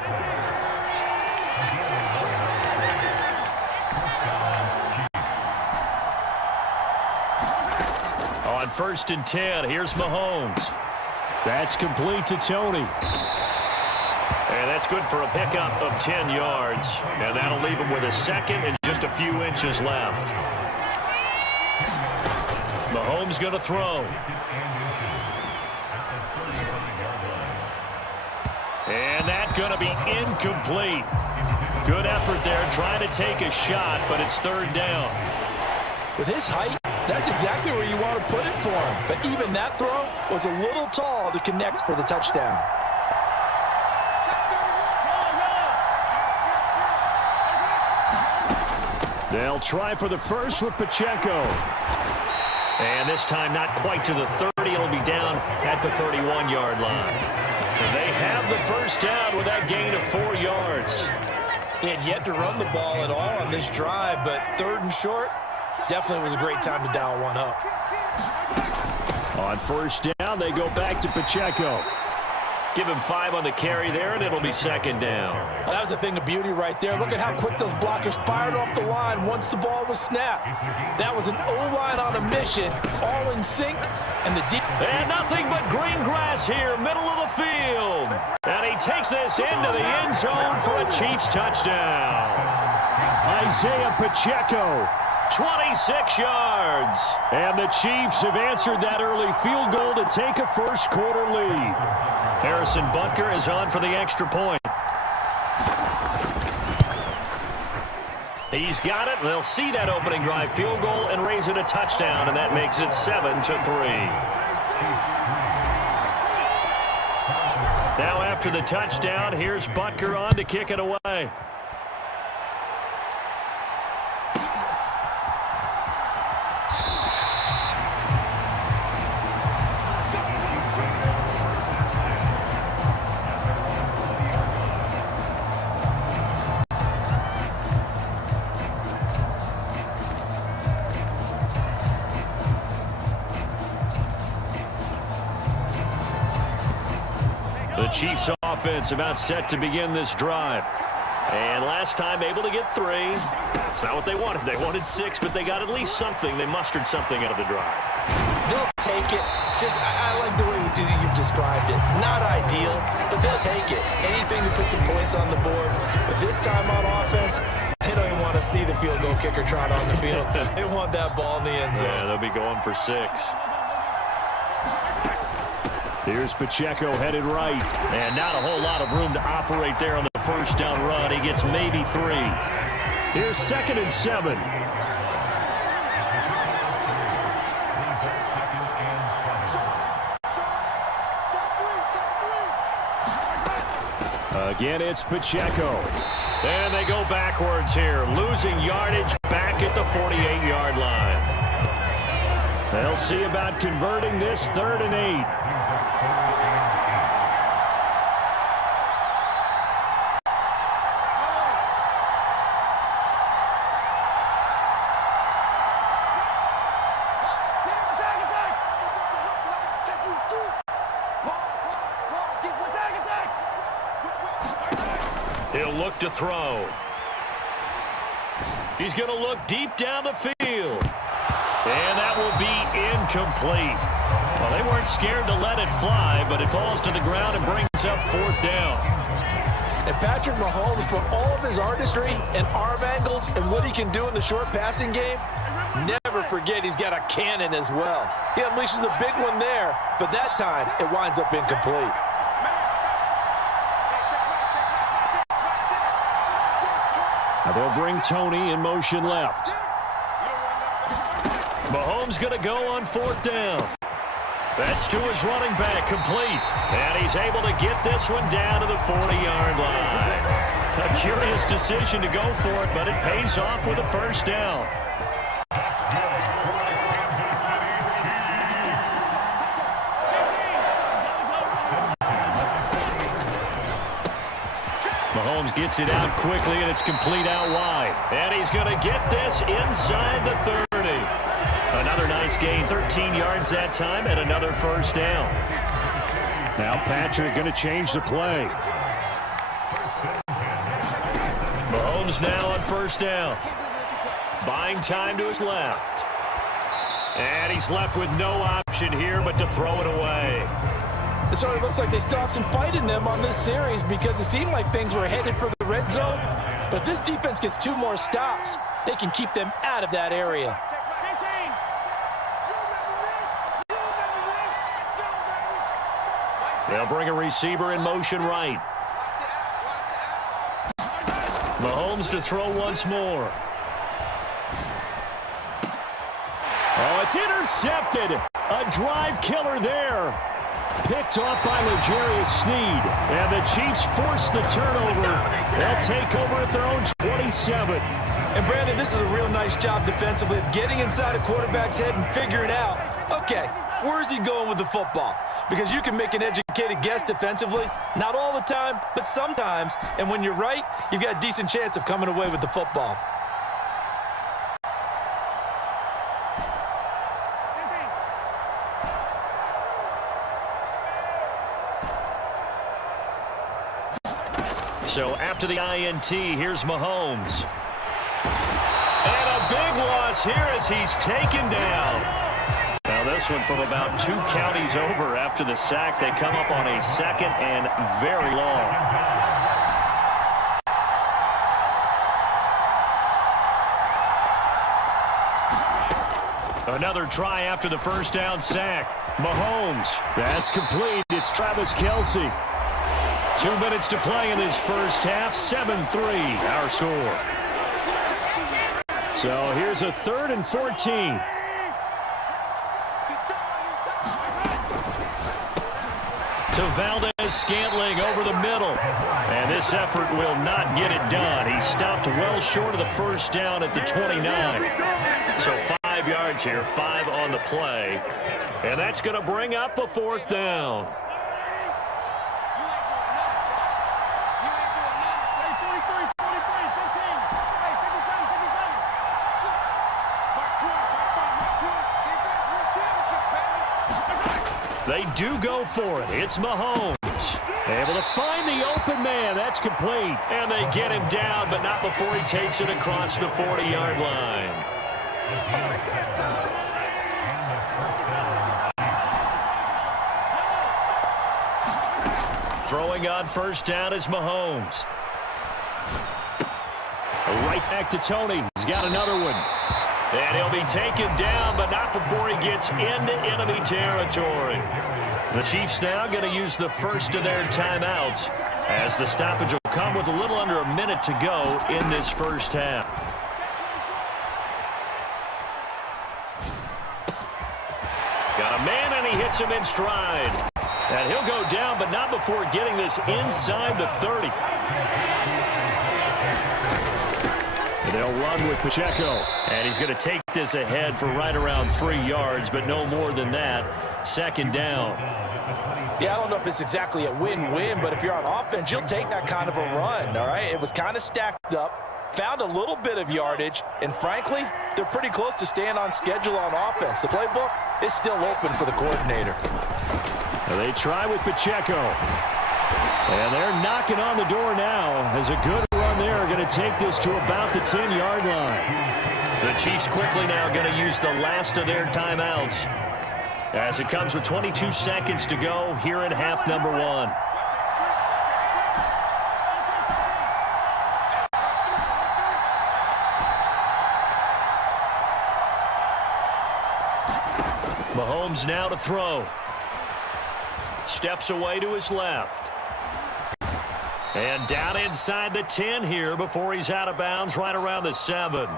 On 1st and 10, here's Mahomes. That's complete to Toney. And that's good for a pickup of 10 yards. And that'll leave him with a 2nd and just a few inches left. Mahomes going to throw. And that's going to be incomplete. Good effort there, trying to take a shot, but it's 3rd down. With his height, that's exactly where you want to put it for him. But even that throw was a little tall to connect for the touchdown. They'll try for the first with Pacheco. And this time not quite to the 30. It'll be down at the 31-yard line. They have the 1st down with that gain of 4 yards. They had yet to run the ball at all on this drive, but 3rd and short, definitely was a great time to dial one up. On 1st down, they go back to Pacheco. Give him 5 on the carry there, and it'll be 2nd down. That was a thing of beauty right there. Look at how quick those blockers fired off the line once the ball was snapped. That was an O-line on a mission, all in sync, and the deep. And nothing but green grass here, middle of the field. And he takes this into the end zone for a Chiefs touchdown. Isaiah Pacheco. 26 yards. And the Chiefs have answered that early field goal to take a 1st quarter lead. Harrison Butker is on for the extra point. He's got it. They'll see that opening drive field goal and raise it a touchdown, and that makes it 7-3. Now after the touchdown, here's Butker on to kick it away. The Chiefs offense about set to begin this drive. And last time able to get 3. That's not what they wanted. They wanted 6, but they got at least something. They mustered something out of the drive. They'll take it. I like the way you've described it. Not ideal, but they'll take it. Anything to put some points on the board. But this time on offense, they don't even want to see the field goal kicker trot on the field. They want that ball in the end zone. Yeah, they'll be going for 6. Here's Pacheco headed right. And not a whole lot of room to operate there on the first down run. He gets maybe 3. Here's 2nd and 7. Again, it's Pacheco. And they go backwards here, losing yardage back at the 48-yard line. They'll see about converting this 3rd and 8. He'll look to throw. He's going to look deep down the field. And that will be incomplete. Well, they weren't scared to let it fly, but it falls to the ground and brings up 4th down. And Patrick Mahomes, for all of his artistry and arm angles and what he can do in the short passing game, never forget he's got a cannon as well. He unleashes a big one there, but that time it winds up incomplete. Now they'll bring Tony in motion left. Mahomes going to go on 4th down. That's to his running back, complete. And he's able to get this one down to the 40-yard line. A curious decision to go for it, but it pays off with a 1st down. Mahomes gets it out quickly, and it's complete out wide. And he's going to get this inside the 30. Another nice gain, 13 yards that time, and another 1st down. Now Patrick going to change the play. Mahomes now on 1st down. Buying time to his left. And he's left with no option here but to throw it away. It sort of looks like they still have some fight in them on this series because it seemed like things were headed for the red zone. But if this defense gets 2 more stops, they can keep them out of that area. They'll bring a receiver in motion right. Mahomes to throw once more. Oh, it's intercepted. A drive killer there. Picked off by L'Jarius Sneed. And the Chiefs force the turnover. They'll take over at their own 27. And Brandon, this is a real nice job defensively of getting inside a quarterback's head and figuring out, okay, where's he going with the football? Because you can make an educated guess defensively, not all the time, but sometimes. And when you're right, you've got a decent chance of coming away with the football. So after the INT, here's Mahomes. And a big loss here as he's taken down. Now this one from about 2 counties over after the sack. They come up on a 2nd and very long. Another try after the 1st down sack. Mahomes. That's complete. It's Travis Kelce. 2 minutes to play in this first half. 7-3 our score. So here's a 3rd and 14. To Valdez-Scantling over the middle. And this effort will not get it done. He stopped well short of the 1st down at the 29. So 5 yards here, 5 on the play. And that's going to bring up a 4th down. They do go for it. It's Mahomes. Able to find the open man. That's complete. And they get him down, but not before he takes it across the 40-yard line. Throwing on first down is Mahomes. Right back to Tony. He's got another one. And he'll be taken down, but not before he gets into enemy territory. The Chiefs now going to use the first of their timeouts as the stoppage will come with a little under a minute to go in this first half. Got a man, and he hits him in stride. And he'll go down, but not before getting this inside the 30. And they'll run with Pacheco. And he's going to take this ahead for right around 3 yards, but no more than that. Second down. Yeah, I don't know if it's exactly a win-win, but if you're on offense, you'll take that kind of a run, all right? It was kind of stacked up, found a little bit of yardage, and frankly, they're pretty close to staying on schedule on offense. The playbook is still open for the coordinator. They try with Pacheco. And they're knocking on the door now as a good run there going to take this to about the 10-yard line. The Chiefs quickly now going to use the last of their timeouts as it comes with 22 seconds to go here in half number 1. Mahomes now to throw. Steps away to his left. And down inside the 10 here before he's out of bounds right around the 7.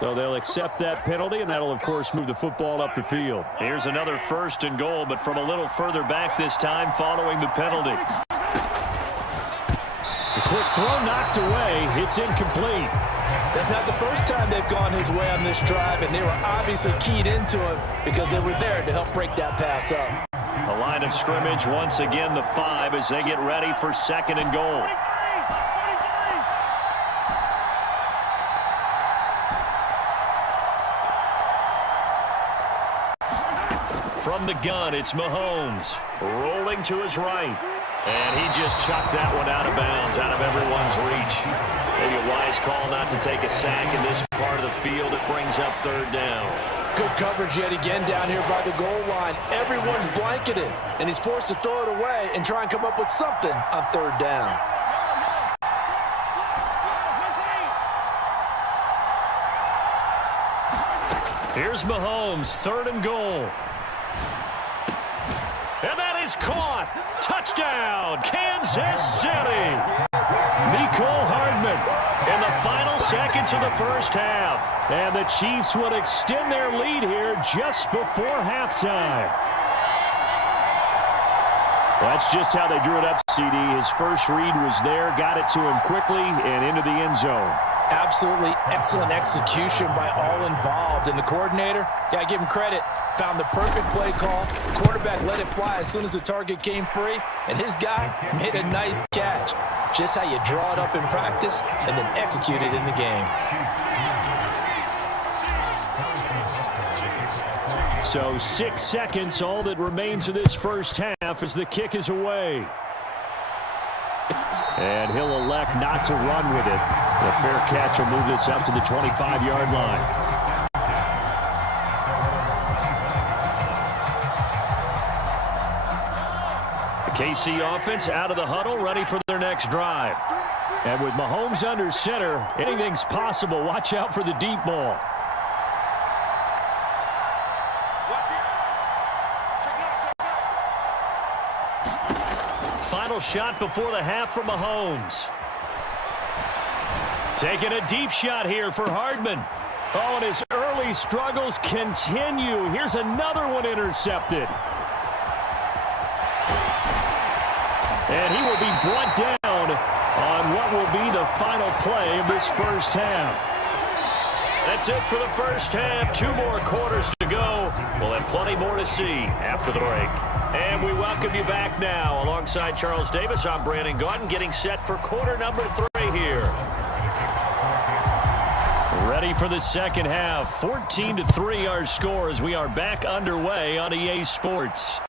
So they'll accept that penalty, and that'll, of course, move the football up the field. Here's another 1st and goal, but from a little further back this time following the penalty. The quick throw knocked away. It's incomplete. That's not the first time they've gone his way on this drive, and they were obviously keyed into it because they were there to help break that pass up. The line of scrimmage, once again, the 5 as they get ready for 2nd and goal. From the gun, it's Mahomes rolling to his right. And he just chucked that one out of bounds, out of everyone's reach. Maybe a wise call not to take a sack in this part of the field. It brings up 3rd down. Good coverage yet again down here by the goal line. Everyone's blanketed, and he's forced to throw it away and try and come up with something on 3rd down. Here's Mahomes, 3rd and goal. And that is caught. Touchdown, Kansas City. Mecole Hardman In the final seconds of the first half. And the Chiefs would extend their lead here just before halftime. That's just how they drew it up, CD. His first read was there, got it to him quickly, and into the end zone. Absolutely excellent execution by all involved. And the coordinator, got to give him credit, found the perfect play call. The quarterback let it fly as soon as the target came free, and his guy made a nice catch. Just how you draw it up in practice and then execute it in the game. So 6 seconds, all that remains of this first half as the kick is away. And he'll elect not to run with it. The fair catch will move this up to the 25-yard line. The KC offense out of the huddle, ready for their next drive. And with Mahomes under center, anything's possible. Watch out for the deep ball. Final shot before the half for Mahomes. Taking a deep shot here for Hardman. Oh, and his early struggles continue. Here's another one intercepted. And he will be brought down on what will be the final play of this first half. That's it for the first half. 2 more quarters to go. We'll have plenty more to see after the break. And we welcome you back now. Alongside Charles Davis, I'm Brandon Gaudin, getting set for quarter number 3 here. Ready for the second half. 14-3 our score as we are back underway on EA Sports.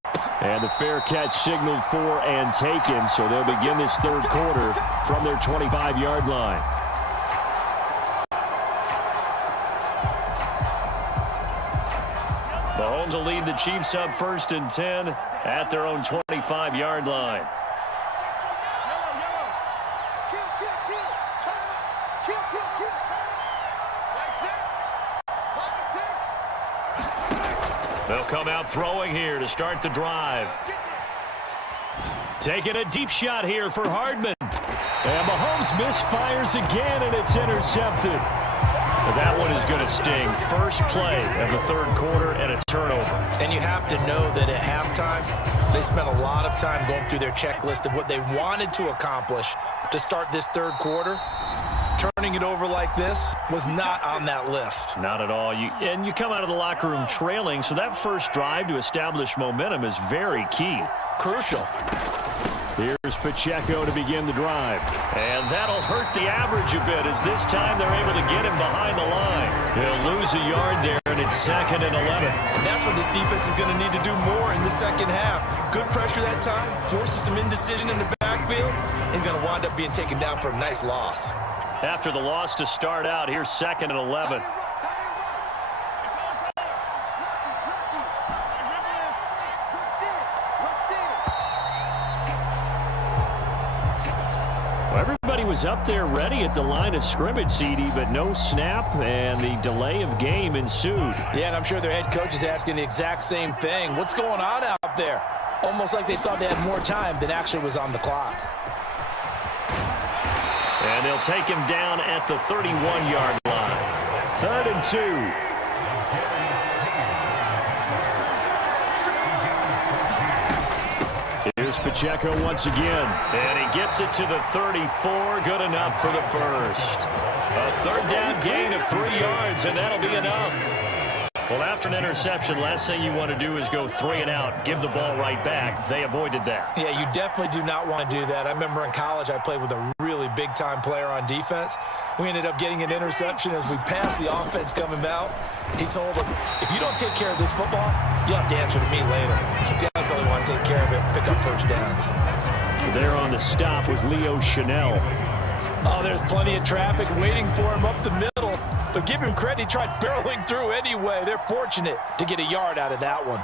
And the fair catch signaled for and taken, so they'll begin this third quarter from their 25-yard line. Mahomes will lead the Chiefs up 1st and 10 at their own 25-yard line. They'll come out throwing here to start the drive. Taking a deep shot here for Hardman. And Mahomes misfires again, and it's intercepted. But that one is going to sting. First play of the third quarter and a turnover. And you have to know that at halftime, they spent a lot of time going through their checklist of what they wanted to accomplish to start this third quarter. Turning it over like this was not on that list. Not at all. And you come out of the locker room trailing, so that first drive to establish momentum is very key. Crucial. Here's Pacheco to begin the drive. And that'll hurt the average a bit, as this time they're able to get him behind the line. He'll lose a yard there, and it's 2nd and 11. And that's what this defense is going to need to do more in the second half. Good pressure that time, forces some indecision in the backfield. He's going to wind up being taken down for a nice loss. After the loss to start out, here's 2nd and 11. Well, everybody was up there ready at the line of scrimmage, CD, but no snap, and the delay of game ensued. Yeah, and I'm sure their head coach is asking the exact same thing. What's going on out there? Almost like they thought they had more time than actually was on the clock. And they'll take him down at the 31-yard line. 3rd and 2. Here's Pacheco once again. And he gets it to the 34. Good enough for the first. A third down gain of 3 yards, and that'll be enough. Well, after an interception, last thing you want to do is go 3 and out, give the ball right back. They avoided that. Yeah, you definitely do not want to do that. I remember in college I played with a really big-time player on defense. We ended up getting an interception as we passed the offense coming out. He told him, if you don't take care of this football, you'll have to answer to me later. You definitely want to take care of it and pick up first downs. There on the stop was Leo Chanel. Oh, there's plenty of traffic waiting for him up the middle. But give him credit, he tried barreling through anyway. They're fortunate to get a yard out of that one.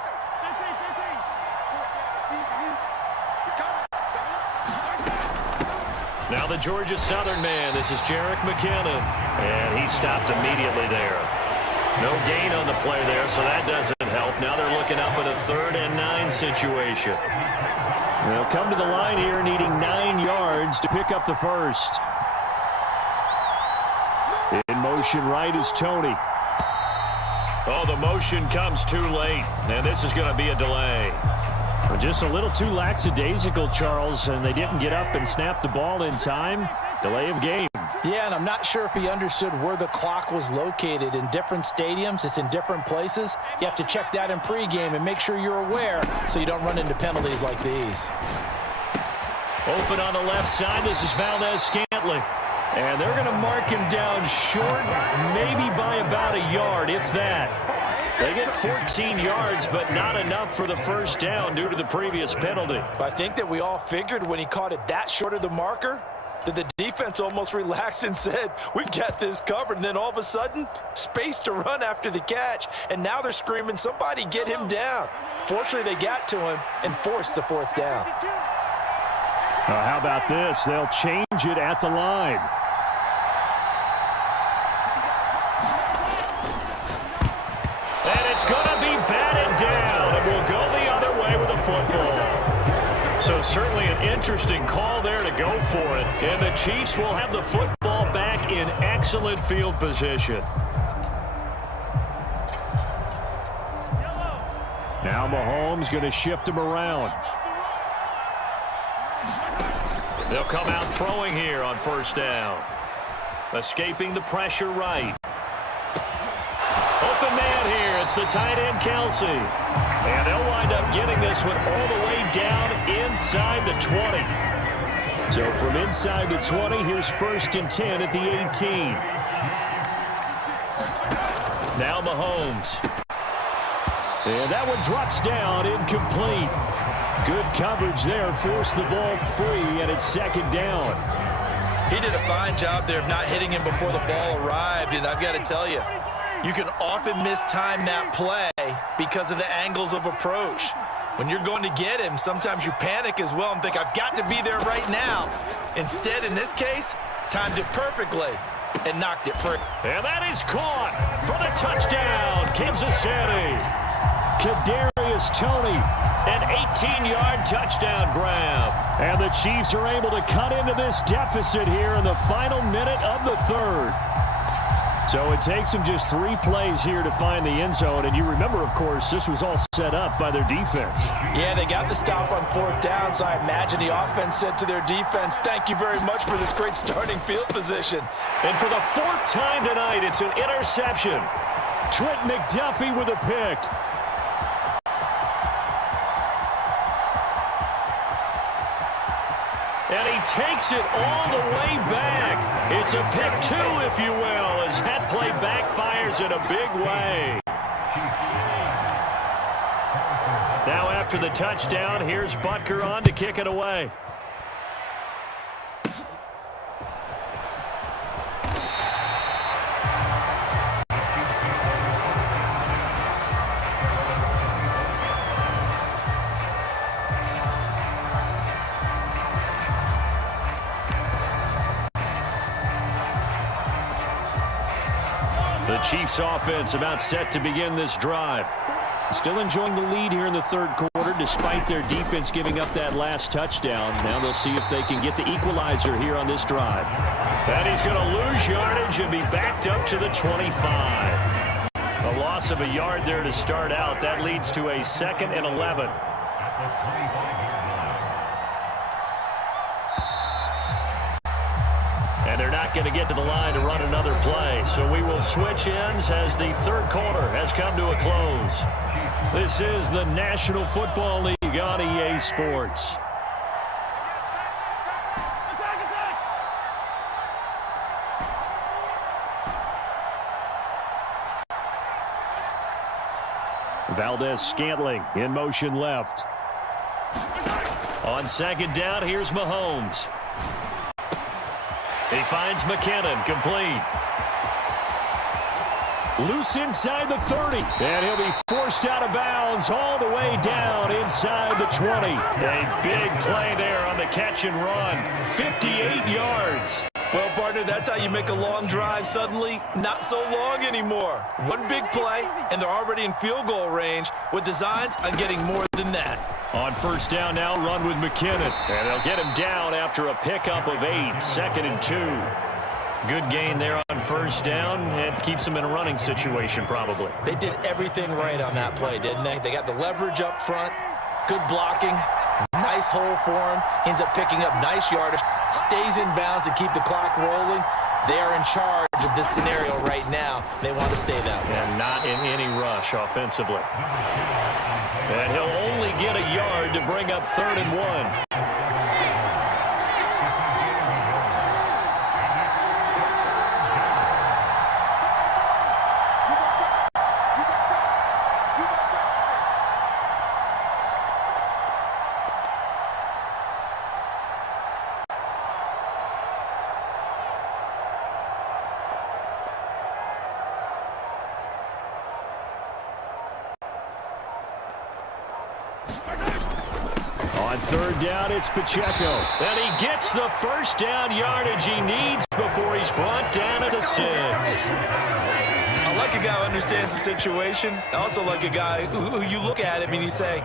Now the Georgia Southern man. This is Jerick McKinnon. And he stopped immediately there. No gain on the play there, so that doesn't help. Now they're looking up at a 3rd and 9 situation. They'll come to the line here needing 9 yards to pick up the first. In motion right is Tony. Oh, the motion comes too late, and this is going to be a delay. Just a little too lackadaisical, Charles, and they didn't get up and snap the ball in time. Delay of game. Yeah, and I'm not sure if he understood where the clock was located. In different stadiums, it's in different places. You have to check that in pregame and make sure you're aware so you don't run into penalties like these. Open on the left side. This is Valdez-Scantling. And they're going to mark him down short, maybe by about a yard, if that. They get 14 yards, but not enough for the first down due to the previous penalty. I think that we all figured when he caught it that short of the marker that the defense almost relaxed and said, we've got this covered. And then all of a sudden, space to run after the catch. And now they're screaming, somebody get him down. Fortunately, they got to him and forced the 4th down. How about this? They'll change it at the line. And it's going to be batted down, and we'll go the other way with the football. So certainly an interesting call there to go for it. And the Chiefs will have the football back in excellent field position. Now Mahomes going to shift him around. They'll come out throwing here on 1st down. Escaping the pressure right. Open man here. It's the tight end, Kelsey. And they'll wind up getting this one all the way down inside the 20. So from inside the 20, here's 1st and 10 at the 18. Now Mahomes. And that one drops down, incomplete. Good coverage there, forced the ball free, and it's second down. He did a fine job there of not hitting him before the ball arrived, and I've got to tell you, you can often mistime that play because of the angles of approach. When you're going to get him, sometimes you panic as well and think, I've got to be there right now. Instead, in this case, timed it perfectly and knocked it free. And that is caught for the touchdown, Kansas City. Kadarius Toney, an 18-yard touchdown grab. And the Chiefs are able to cut into this deficit here in the final minute of the third. So it takes them just 3 plays here to find the end zone. And you remember, of course, this was all set up by their defense. Yeah, they got the stop on 4th down, so I imagine the offense said to their defense, thank you very much for this great starting field position. And for the 4th time tonight, it's an interception. Trent McDuffie with a pick. And he takes it all the way back. It's a pick 2, if you will, as that play backfires in a big way. Now after the touchdown, here's Butker on to kick it away. The Chiefs offense about set to begin this drive. Still enjoying the lead here in the third quarter despite their defense giving up that last touchdown. Now they'll see if they can get the equalizer here on this drive. And he's going to lose yardage and be backed up to the 25. A loss of a yard there to start out. That leads to a 2nd and 11. And they're not going to get to the line to run another play. So we will switch ends as the third quarter has come to a close. This is the National Football League on EA Sports. Valdez-Scantling in motion left. On 2nd down, here's Mahomes. He finds McKinnon, complete. Loose inside the 30. And he'll be forced out of bounds all the way down inside the 20. A big play there on the catch and run. 58 yards. Well, partner, that's how you make a long drive suddenly not so long anymore. One big play, and they're already in field goal range with designs on getting more than that. On 1st down now, run with McKinnon. And they'll get him down after a pickup of 8, 2nd and 2. Good gain there on 1st down, and keeps them in a running situation probably. They did everything right on that play, didn't they? They got the leverage up front, good blocking, nice hole for him, ends up picking up nice yardage, stays in bounds to keep the clock rolling. They are in charge of this scenario right now. They want to stay that way. And not in any rush offensively. And he'll only get a yard to bring up 3rd and 1. On 3rd down, it's Pacheco. And he gets the 1st down yardage he needs before he's brought down at the 6. I like a guy who understands the situation. I also like a guy who you look at him and you say,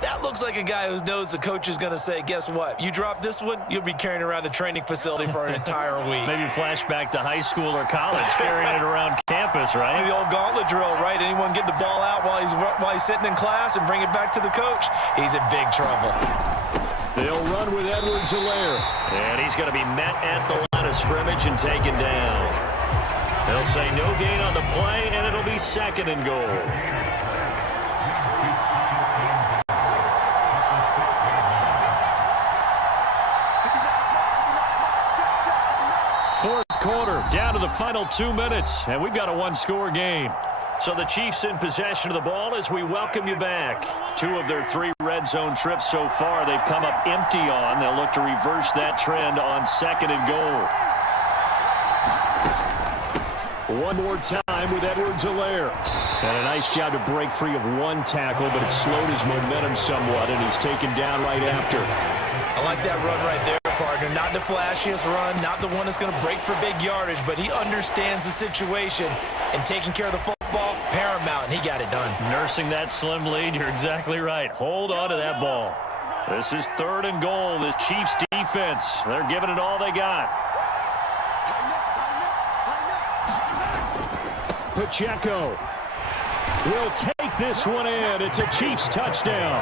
that looks like a guy who knows the coach is going to say, guess what? You drop this one, you'll be carrying around the training facility for an entire week. Maybe flashback to high school or college, carrying it around campus, right? The old gauntlet drill, right? Anyone get the ball out while he's sitting in class and bring it back to the coach? He's in big trouble. They'll run with Edwards-Helaire. And he's going to be met at the line of scrimmage and taken down. They'll say no gain on the play, and it'll be 2nd and goal. Fourth quarter, down to the final 2 minutes, and we've got a 1-score game. So the Chiefs in possession of the ball as we welcome you back. 2 of their 3 red zone trips so far they've come up empty on. They'll look to reverse that trend on 2nd and goal. One more time with Edwards-Helaire. And a nice job to break free of 1 tackle, but it slowed his momentum somewhat, and he's taken down right after. I like that run right there, partner. Not the flashiest run, not the one that's going to break for big yardage, but he understands the situation, and taking care of the football, paramount, and he got it done. Nursing that slim lead, you're exactly right. Hold on to that ball. This is 3rd and goal. The Chiefs defense, they're giving it all they got. Pacheco will take this one in. It's a Chiefs touchdown.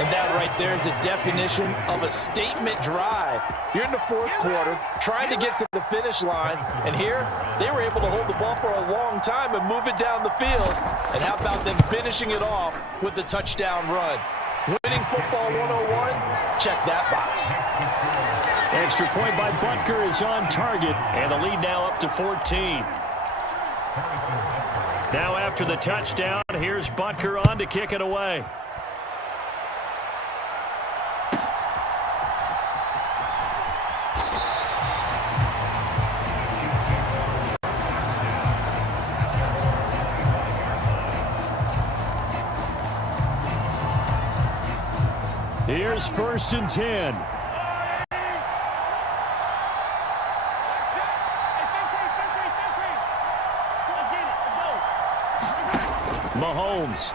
And that right there is the definition of a statement drive. You're in the 4th quarter, trying to get to the finish line, and here they were able to hold the ball for a long time and move it down the field. And how about them finishing it off with the touchdown run? Winning football 101, check that box. Extra point by Butker is on target, and the lead now up to 14. Now after the touchdown, here's Butker on to kick it away. Here's 1st and 10. Mahomes.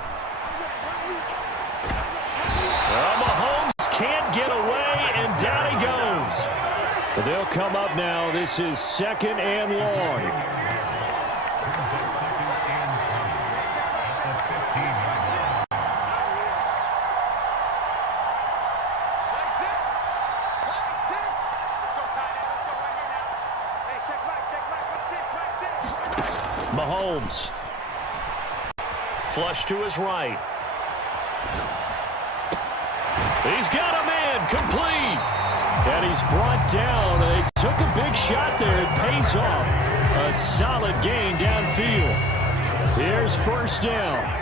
Mahomes can't get away, and down he goes. But they'll come up now. This is 2nd and long. Mahomes. Flush to his right. He's got a man complete. And he's brought down. They took a big shot there. It pays off. A solid gain downfield. Here's 1st down.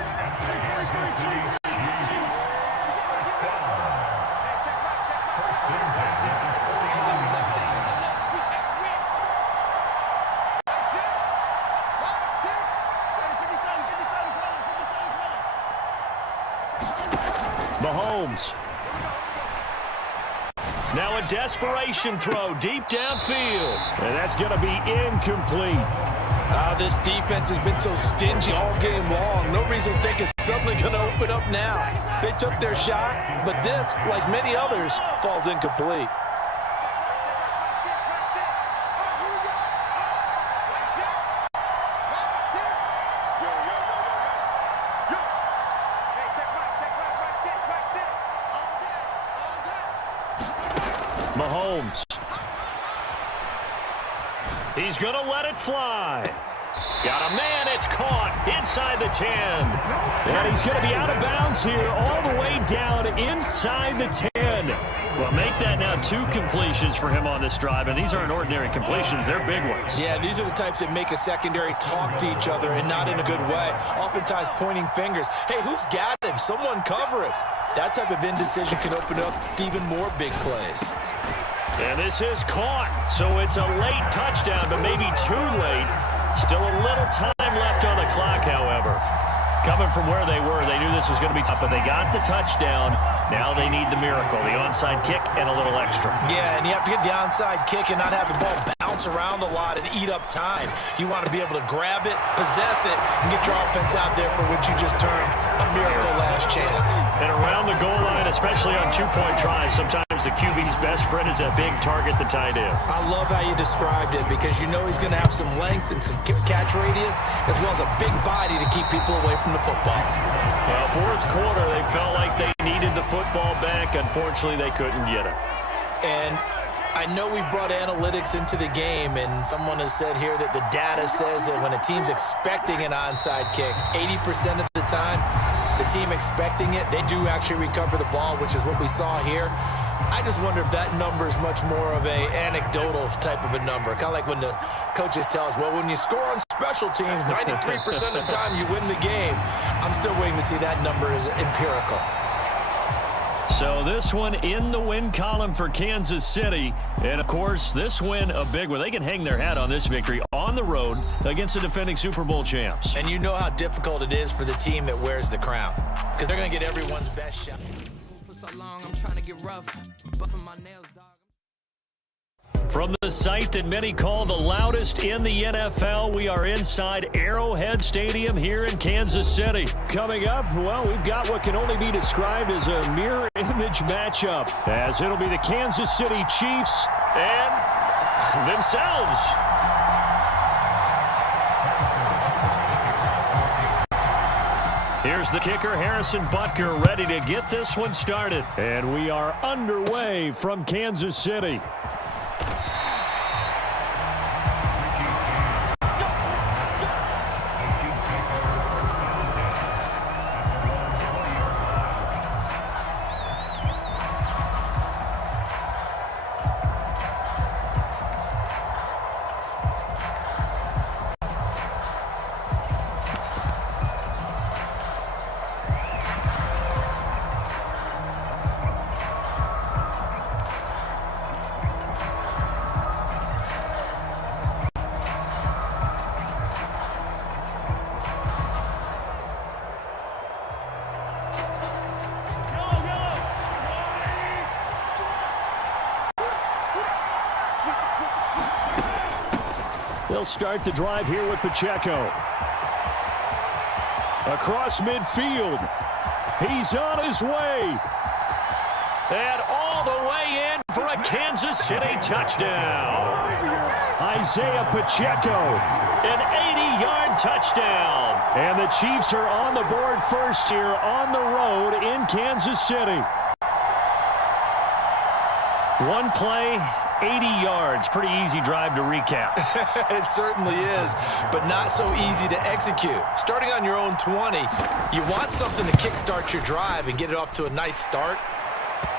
Mahomes. Now a desperation throw deep downfield. And that's going to be incomplete. This defense has been so stingy all game long. No reason to think it's suddenly going to open up now. They took their shot, but this, like many others, falls incomplete. Mahomes. He's going to let it fly. Got a man. It's caught inside the 10. And he's going to be out of bounds here all the way down inside the 10. Well, make that now 2 completions for him on this drive. And these aren't ordinary completions. They're big ones. Yeah, these are the types that make a secondary talk to each other and not in a good way. Oftentimes pointing fingers. Hey, who's got him? Someone cover him. That type of indecision can open up to even more big plays. And this is caught. So it's a late touchdown, but maybe too late. Still a little time left on the clock, however. Coming from where they were, they knew this was going to be tough, but they got the touchdown. Now they need the miracle, the onside kick and a little extra. Yeah, and you have to get the onside kick and not have the ball bounce around a lot and eat up time. You want to be able to grab it, possess it, and get your offense out there for what you just termed a miracle last chance. And around the goal line, especially on 2-point tries, sometimes the QB's best friend is that big target, the tight end. I love how you described it because you know he's going to have some length and some catch radius as well as a big body to keep people away from the football. Well, 4th quarter, they felt like they needed the football back. Unfortunately, they couldn't get it. And I know we brought analytics into the game, and someone has said here that the data says that when a team's expecting an onside kick, 80% of the time, the team expecting it, they do actually recover the ball, which is what we saw here. I just wonder if that number is much more of a anecdotal type of a number. Kind of like when the coaches tell us, well, when you score on special teams, 93% of the time you win the game. I'm still waiting to see that number is empirical. So this one in the win column for Kansas City. And, of course, this win a big one. They can hang their hat on this victory on the road against the defending Super Bowl champs. And you know how difficult it is for the team that wears the crown, because they're going to get everyone's best shot. For so long, I'm trying to get rough, buffing my nails, dog. From the site that many call the loudest in the NFL, we are inside Arrowhead Stadium here in Kansas City. Coming up, well, we've got what can only be described as a mirror image matchup, as it'll be the Kansas City Chiefs and themselves. Here's the kicker, Harrison Butker, ready to get this one started. And we are underway from Kansas City. They'll start the drive here with Pacheco. Across midfield. He's on his way. And all the way in for a Kansas City touchdown. Isaiah Pacheco, an 80-yard touchdown. And the Chiefs are on the board first here on the road in Kansas City. One play, 80 yards. Pretty easy drive to recap. It certainly is, but not so easy to execute. Starting on your own 20, you want something to kickstart your drive and get it off to a nice start.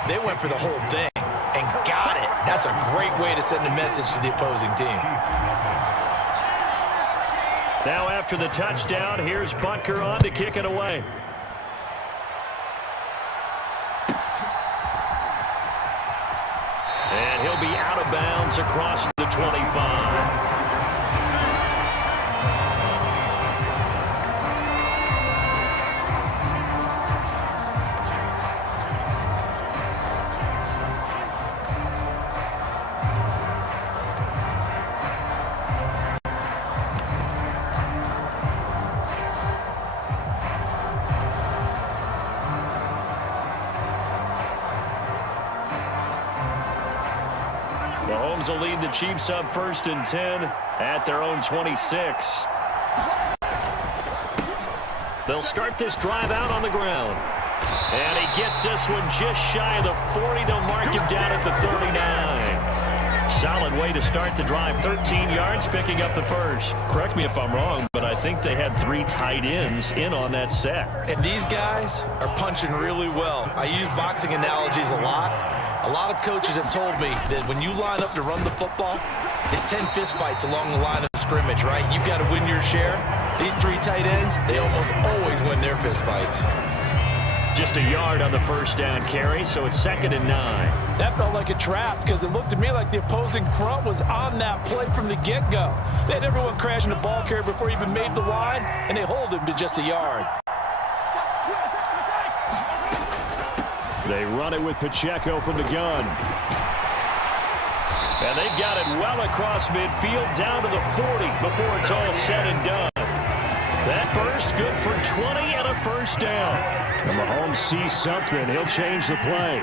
They went for the whole thing and got it. That's a great way to send a message to the opposing team. Now after the touchdown, here's Butker on to kick it away. And he'll be out of bounds across the 25. Mahomes will lead the Chiefs up 1st and 10 at their own 26. They'll start this drive out on the ground. And he gets this one just shy of the 40 to mark him down at the 39. Solid way to start the drive. 13 yards, picking up the first. Correct me if I'm wrong, but I think they had 3 tight ends in on that set. And these guys are punching really well. I use boxing analogies a lot. A lot of coaches have told me that when you line up to run the football, it's 10 fistfights along the line of scrimmage, right? You've got to win your share. These 3 tight ends, they almost always win their fistfights. Just a yard on the first down carry, so it's 2nd and 9. That felt like a trap because it looked to me like the opposing front was on that play from the get-go. They had everyone crashing the ball carrier before he even made the line, and they hold him to just a yard. They run it with Pacheco from the gun. And they've got it well across midfield down to the 40 before it's all said and done. That burst good for 20 and a first down. And Mahomes sees something. He'll change the play.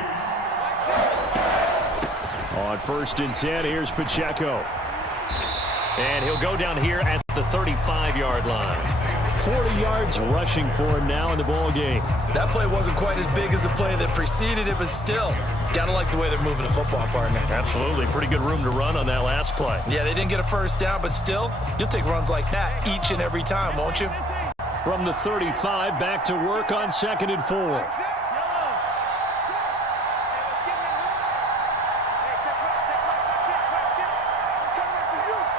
On 1st and 10, here's Pacheco. And he'll go down here at the 35-yard line. 40 yards rushing for him now in the ball game. That play wasn't quite as big as the play that preceded it, but still, got to like the way they're moving the football, partner. Absolutely. Pretty good room to run on that last play. Yeah, they didn't get a first down, but still, you'll take runs like that each and every time, won't you? From the 35, back to work on 2nd and 4.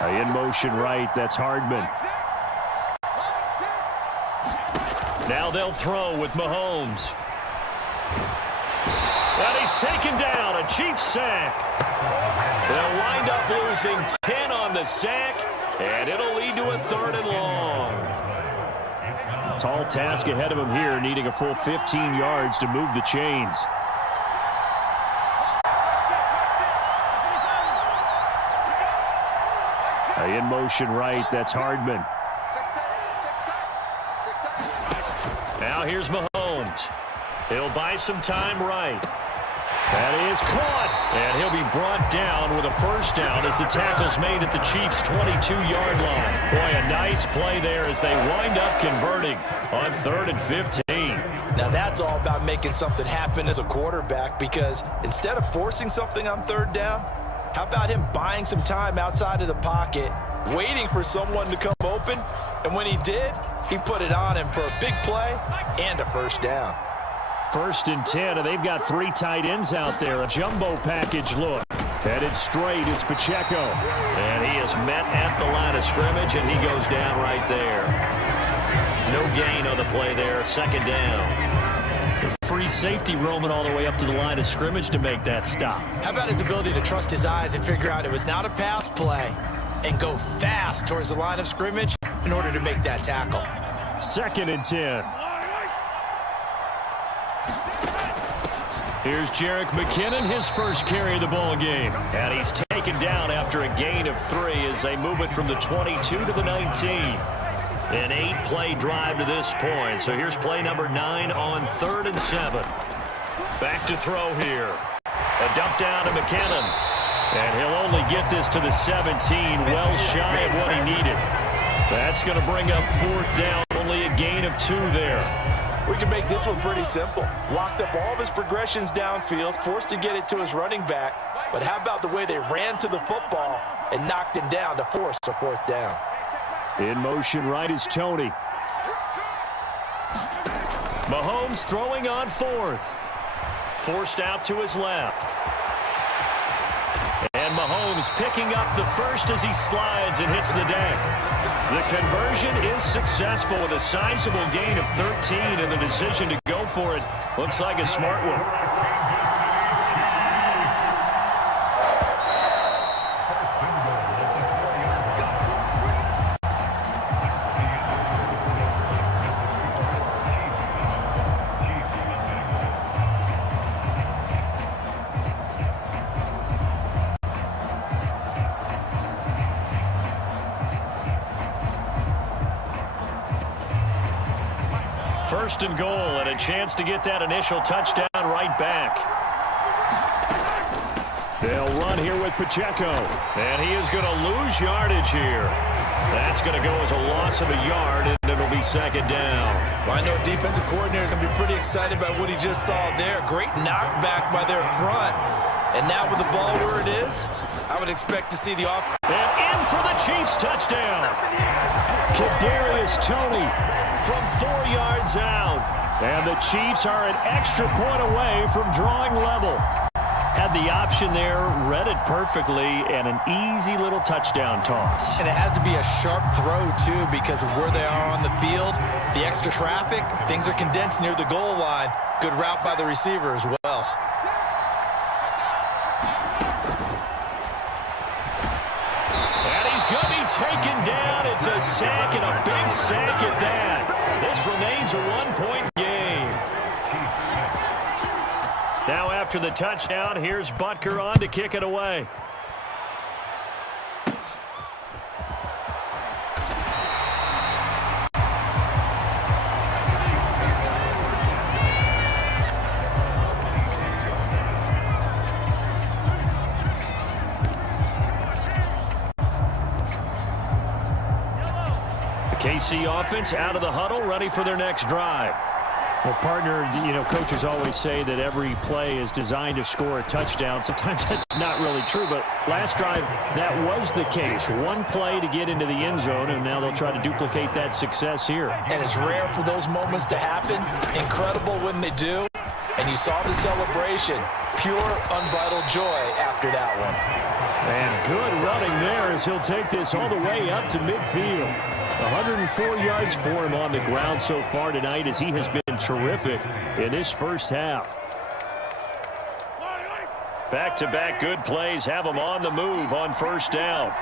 In motion right, that's Hardman. Now they'll throw with Mahomes. And he's taken down, a Chiefs sack. They'll wind up losing 10 on the sack, and it'll lead to a 3rd and long. Tall task ahead of him here, needing a full 15 yards to move the chains. In motion right, that's Hardman. Now here's Mahomes. He'll buy some time right. That is caught, and he'll be brought down with a 1st down as the tackle's made at the Chiefs' 22-yard line. Boy, a nice play there as they wind up converting on 3rd and 15. Now that's all about making something happen as a quarterback, because instead of forcing something on 3rd down, how about him buying some time outside of the pocket, waiting for someone to come open, and when he did, he put it on him for a big play and a 1st down. 1st and 10, and they've got 3 tight ends out there. A jumbo package look. Headed straight, it's Pacheco. And he is met at the line of scrimmage, and he goes down right there. No gain on the play there, 2nd down. The free safety roaming all the way up to the line of scrimmage to make that stop. How about his ability to trust his eyes and figure out it was not a pass play and go fast towards the line of scrimmage in order to make that tackle. 2nd and 10. Here's Jerick McKinnon, his 1st carry of the ball game. And he's taken down after a gain of 3 as they move it from the 22 to the 19. An 8-play drive to this point. So here's play number 9 on 3rd and 7. Back to throw here. A dump down to McKinnon. And he'll only get this to the 17, well shy of what he needed. That's going to bring up 4th down, only a gain of 2 there. We can make this one pretty simple. Locked up all of his progressions downfield, forced to get it to his running back. But how about the way they ran to the football and knocked him down to force a 4th down? In motion right is Tony. Mahomes throwing on 4th. Forced out to his left. And Mahomes picking up the 1st as he slides and hits the deck. The conversion is successful with a sizable gain of 13, and the decision to go for it looks like a smart one. First and goal, and a chance to get that initial touchdown right back. They'll run here with Pacheco, and he is going to lose yardage here. That's going to go as a loss of a yard, and it'll be 2nd down. Well, I know defensive coordinator is going to be pretty excited about what he just saw there. Great knockback by their front. And now with the ball where it is, I would expect to see the offense. And in for the Chiefs touchdown. Kadarius Toney from 4 yards out. And the Chiefs are an extra point away from drawing level. Had the option there, read it perfectly, and an easy little touchdown toss. And it has to be a sharp throw, too, because of where they are on the field, the extra traffic, things are condensed near the goal line. Good route by the receiver as well. And he's going to be taken down. It's a sack, and a big sack at that. This remains a 1-point game. Now after the touchdown, here's Butker on to kick it away. The KC offense out of the huddle, ready for their next drive. Well, partner, coaches always say that every play is designed to score a touchdown. Sometimes that's not really true, but last drive, that was the case. One play to get into the end zone, and now they'll try to duplicate that success here. And it's rare for those moments to happen. Incredible when they do. And you saw the celebration. Pure, unbridled joy after that one. And good running there as he'll take this all the way up to midfield. 104 yards for him on the ground so far tonight, as he has been terrific in this first half. Back-to-back good plays have him on the move on first down.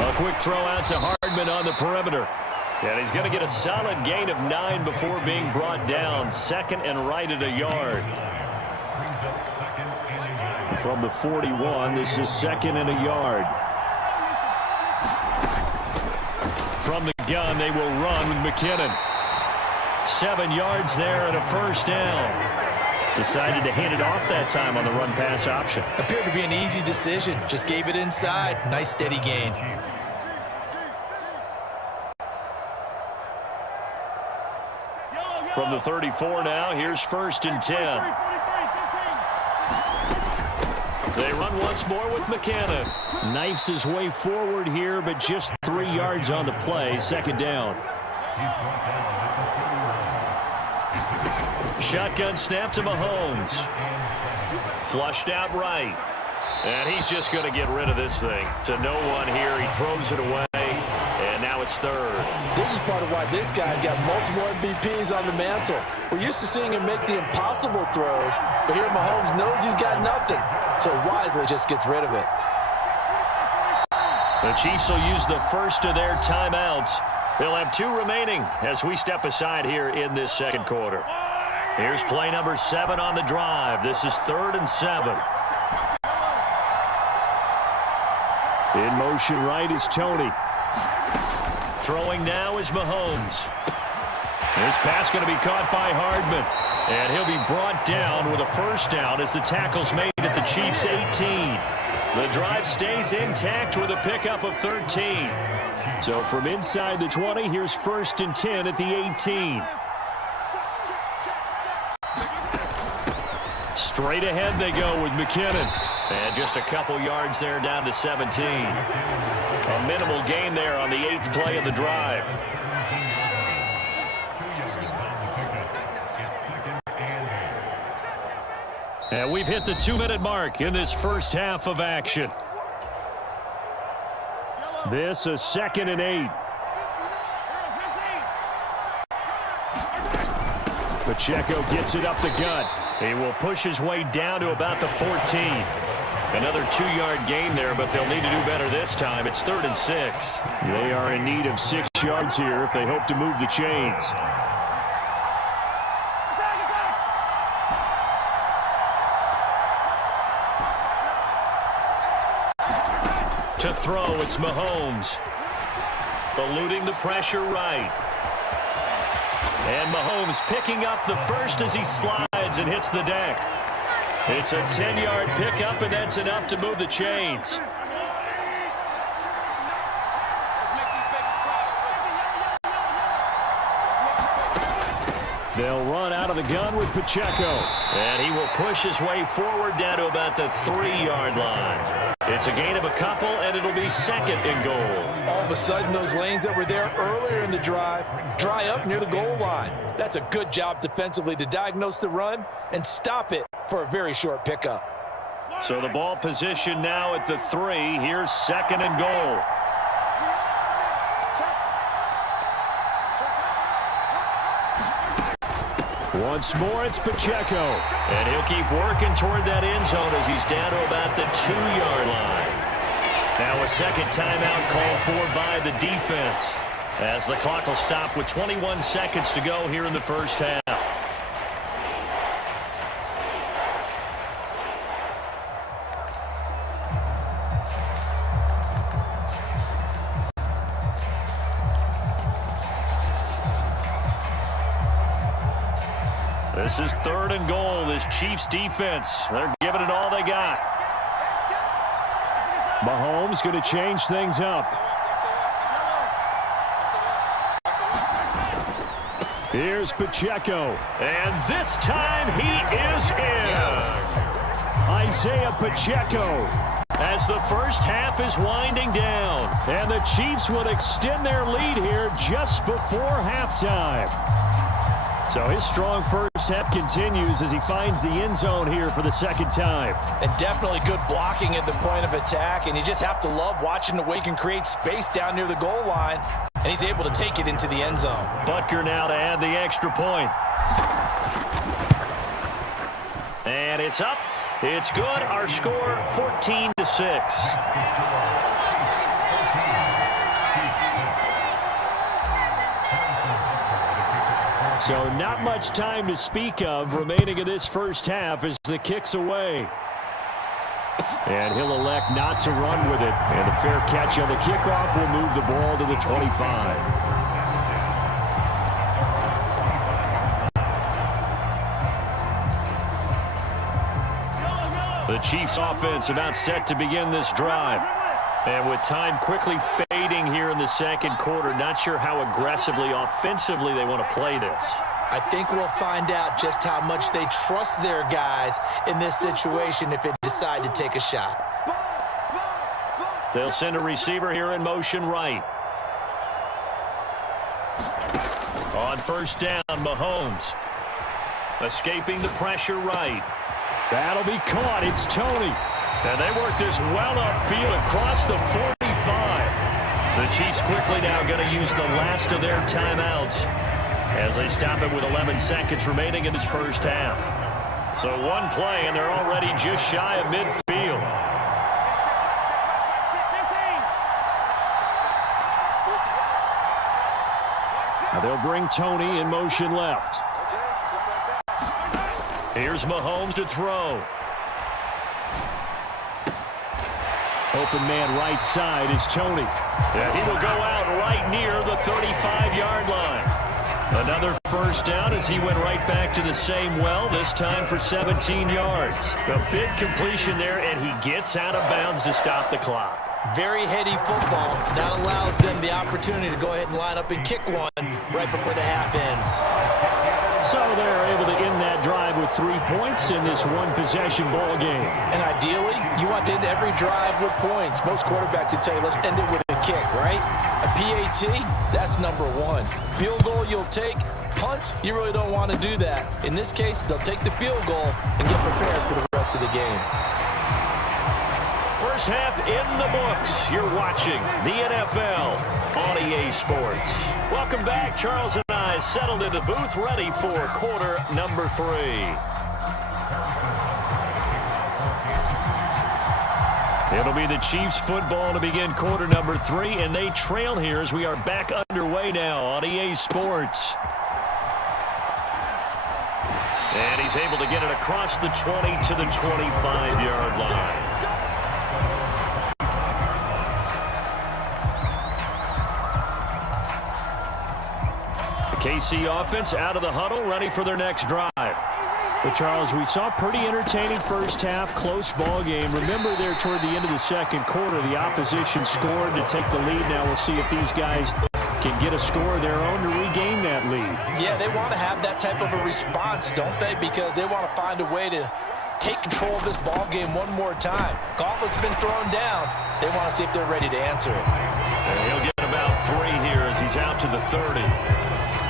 A quick throw out to Hardman on the perimeter. And he's going to get a solid gain of 9 before being brought down. Second and right at a yard. From the 41, this is second and a yard. From the gun, they will run with McKinnon. 7 yards there and a first down. Decided to hand it off that time on the run-pass option. Appeared to be an easy decision. Just gave it inside. Nice steady gain. From the 34 now, here's first and 10. They run once more with McKinnon. Knifes his way forward here, but just 3 yards on the play. Second down. Shotgun snap to Mahomes. Flushed out right. And he's just going to get rid of this thing. To no one here. He throws it away. And now it's third. This is part of why this guy's got multiple MVPs on the mantle. We're used to seeing him make the impossible throws, but here Mahomes knows he's got nothing, so wisely just gets rid of it. The Chiefs will use the first of their timeouts. They'll have 2 remaining as we step aside here in this second quarter. Here's play number 7 on the drive. This is 3rd and 7. In motion right is Tony. Throwing now is Mahomes. This pass going to be caught by Hardman. And he'll be brought down with a first down as the tackle's made at the Chiefs' 18. The drive stays intact with a pickup of 13. So from inside the 20, here's first and 10 at the 18. Straight ahead they go with McKinnon. And just a couple yards there down to 17. A minimal gain there on the 8th play of the drive. And we've hit the 2-minute mark in this first half of action. This is 2nd and 8. Pacheco gets it up the gut. He will push his way down to about the 14. Another 2-yard gain there, but they'll need to do better this time. It's 3rd and 6. They are in need of 6 yards here if they hope to move the chains. To throw, it's Mahomes. Eluding the pressure right. And Mahomes picking up the first as he slides and hits the deck. It's a 10-yard pickup, and that's enough to move the chains. They'll run out of the gun with Pacheco. And he will push his way forward down to about the 3-yard line. It's a gain of a couple, and it'll be 2nd and goal. All of a sudden, those lanes that were there earlier in the drive dry up near the goal line. That's a good job defensively to diagnose the run and stop it for a very short pickup. So the ball position now at the 3. Here's 2nd and goal. Once more, it's Pacheco. And he'll keep working toward that end zone as he's down to about the 2-yard line. Now a second timeout called for by the defense, as the clock will stop with 21 seconds to go here in the first half. This is 3rd and goal. This Chiefs defense, they're giving it all they got. Mahomes going to change things up. Here's Pacheco. And this time he is in. Yes. Isaiah Pacheco. As the first half is winding down. And the Chiefs would extend their lead here just before halftime. So his strong first half continues as he finds the end zone here for the second time. And definitely good blocking at the point of attack, and you just have to love watching the way he can create space down near the goal line, and he's able to take it into the end zone. Butker now to add the extra point. And it's up. It's good. Our score, 14-6. So not much time to speak of remaining in this first half as the kick's away. And he'll elect not to run with it. And a fair catch on the kickoff will move the ball to the 25. The Chiefs offense about set to begin this drive. And with time quickly fading here in the second quarter, not sure how aggressively, offensively they want to play this. I think we'll find out just how much they trust their guys in this situation if they decide to take a shot. They'll send a receiver here in motion right. On first down, Mahomes. Escaping the pressure right. That'll be caught. It's Tony. And they work this well upfield across the 45. The Chiefs quickly now going to use the last of their timeouts as they stop it with 11 seconds remaining in this first half. So one play, and they're already just shy of midfield. Now they'll bring Tony in motion left. Here's Mahomes to throw. Open man right side is Tony. And he will go out right near the 35-yard line. Another first down as he went right back to the same well, this time for 17 yards. A big completion there, and he gets out of bounds to stop the clock. Very heady football. That allows them the opportunity to go ahead and line up and kick one right before the half ends. So they're able to end that drive with 3 points in this one-possession ball game. And ideally, you want to end every drive with points. Most quarterbacks would tell you, let's end it with a kick, right? A PAT, that's number one. Field goal you'll take. Punts, you really don't want to do that. In this case, they'll take the field goal and get prepared for the rest of the game. First half in the books. You're watching the NFL on EA Sports. Welcome back. Charles and I settled in the booth, ready for quarter number 3. It'll be the Chiefs football to begin quarter number 3, and they trail here as we are back underway now on EA Sports. And he's able to get it across the 20 to the 25-yard line. KC offense out of the huddle, ready for their next drive. But, Charles, we saw a pretty entertaining first half, close ball game. Remember there toward the end of the second quarter, the opposition scored to take the lead. Now we'll see if these guys can get a score of their own to regain that lead. Yeah, they want to have that type of a response, don't they? Because they want to find a way to take control of this ball game one more time. Gauntlet's been thrown down. They want to see if they're ready to answer it. And he'll get about 3 here as he's out to the 30.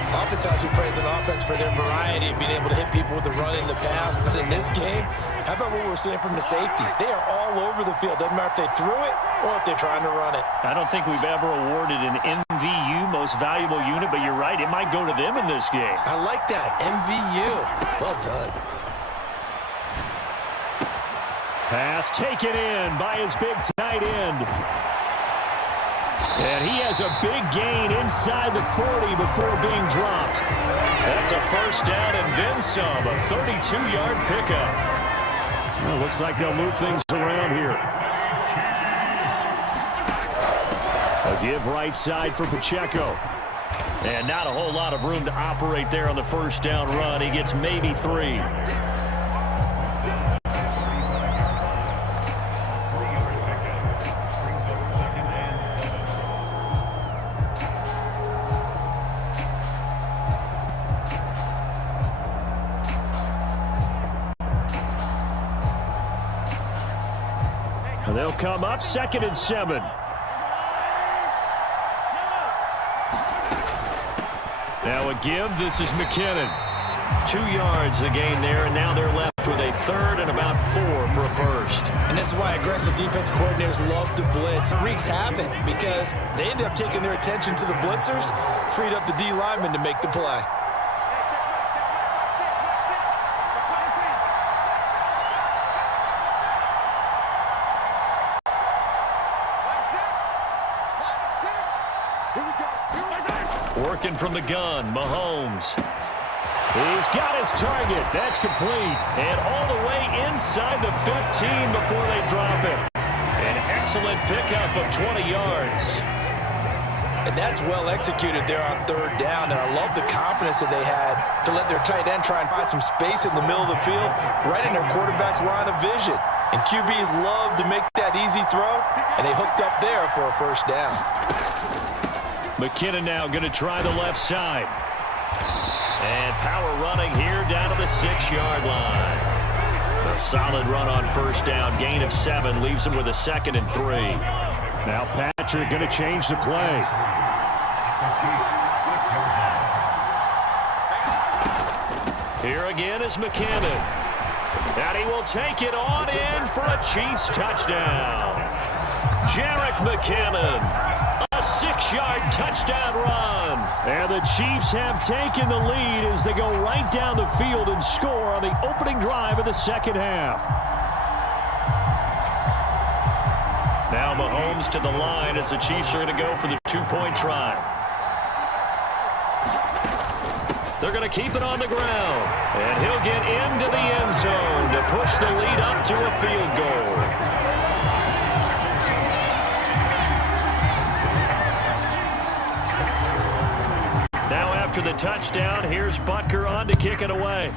Oftentimes we praise an offense for their variety of being able to hit people with the run in the pass, but in this game, how about what we're seeing from the safeties? They are all over the field. Doesn't matter if they threw it or if they're trying to run it. I don't think we've ever awarded an MVU, most valuable unit, but you're right, it might go to them in this game. I like that, MVU. Well done. Pass taken in by his big tight end. And he has a big gain inside the 40 before being dropped. That's a first down and then some, a 32-yard pickup. Well, looks like they'll move things around here. A give right side for Pacheco. And not a whole lot of room to operate there on the first down run. He gets maybe 3. They'll come up 2nd and 7. Now a give. This is McKinnon. 2 yards the gain there, and now they're left with a third and about 4 for a first. And this is why aggressive defense coordinators love to blitz. It wreaks havoc because they ended up taking their attention to the blitzers, freed up the D lineman to make the play. Working from the gun, Mahomes. He's got his target. That's complete. And all the way inside the 15 before they drop it. An excellent pickup of 20 yards. And that's well executed there on third down. And I love the confidence that they had to let their tight end try and find some space in the middle of the field, right in their quarterback's line of vision. And QBs love to make that easy throw, and they hooked up there for a first down. McKinnon now going to try the left side. And power running here down to the 6-yard line. A solid run on first down. Gain of 7 leaves him with a 2nd and 3. Now Patrick going to change the play. Here again is McKinnon. And he will take it on in for a Chiefs touchdown. Jerick McKinnon. A 6-yard touchdown run. And the Chiefs have taken the lead as they go right down the field and score on the opening drive of the second half. Now Mahomes to the line as the Chiefs are going to go for the 2-point try. They're going to keep it on the ground. And he'll get into the end zone to push the lead up to a field goal. Now after the touchdown, here's Butker on to kick it away.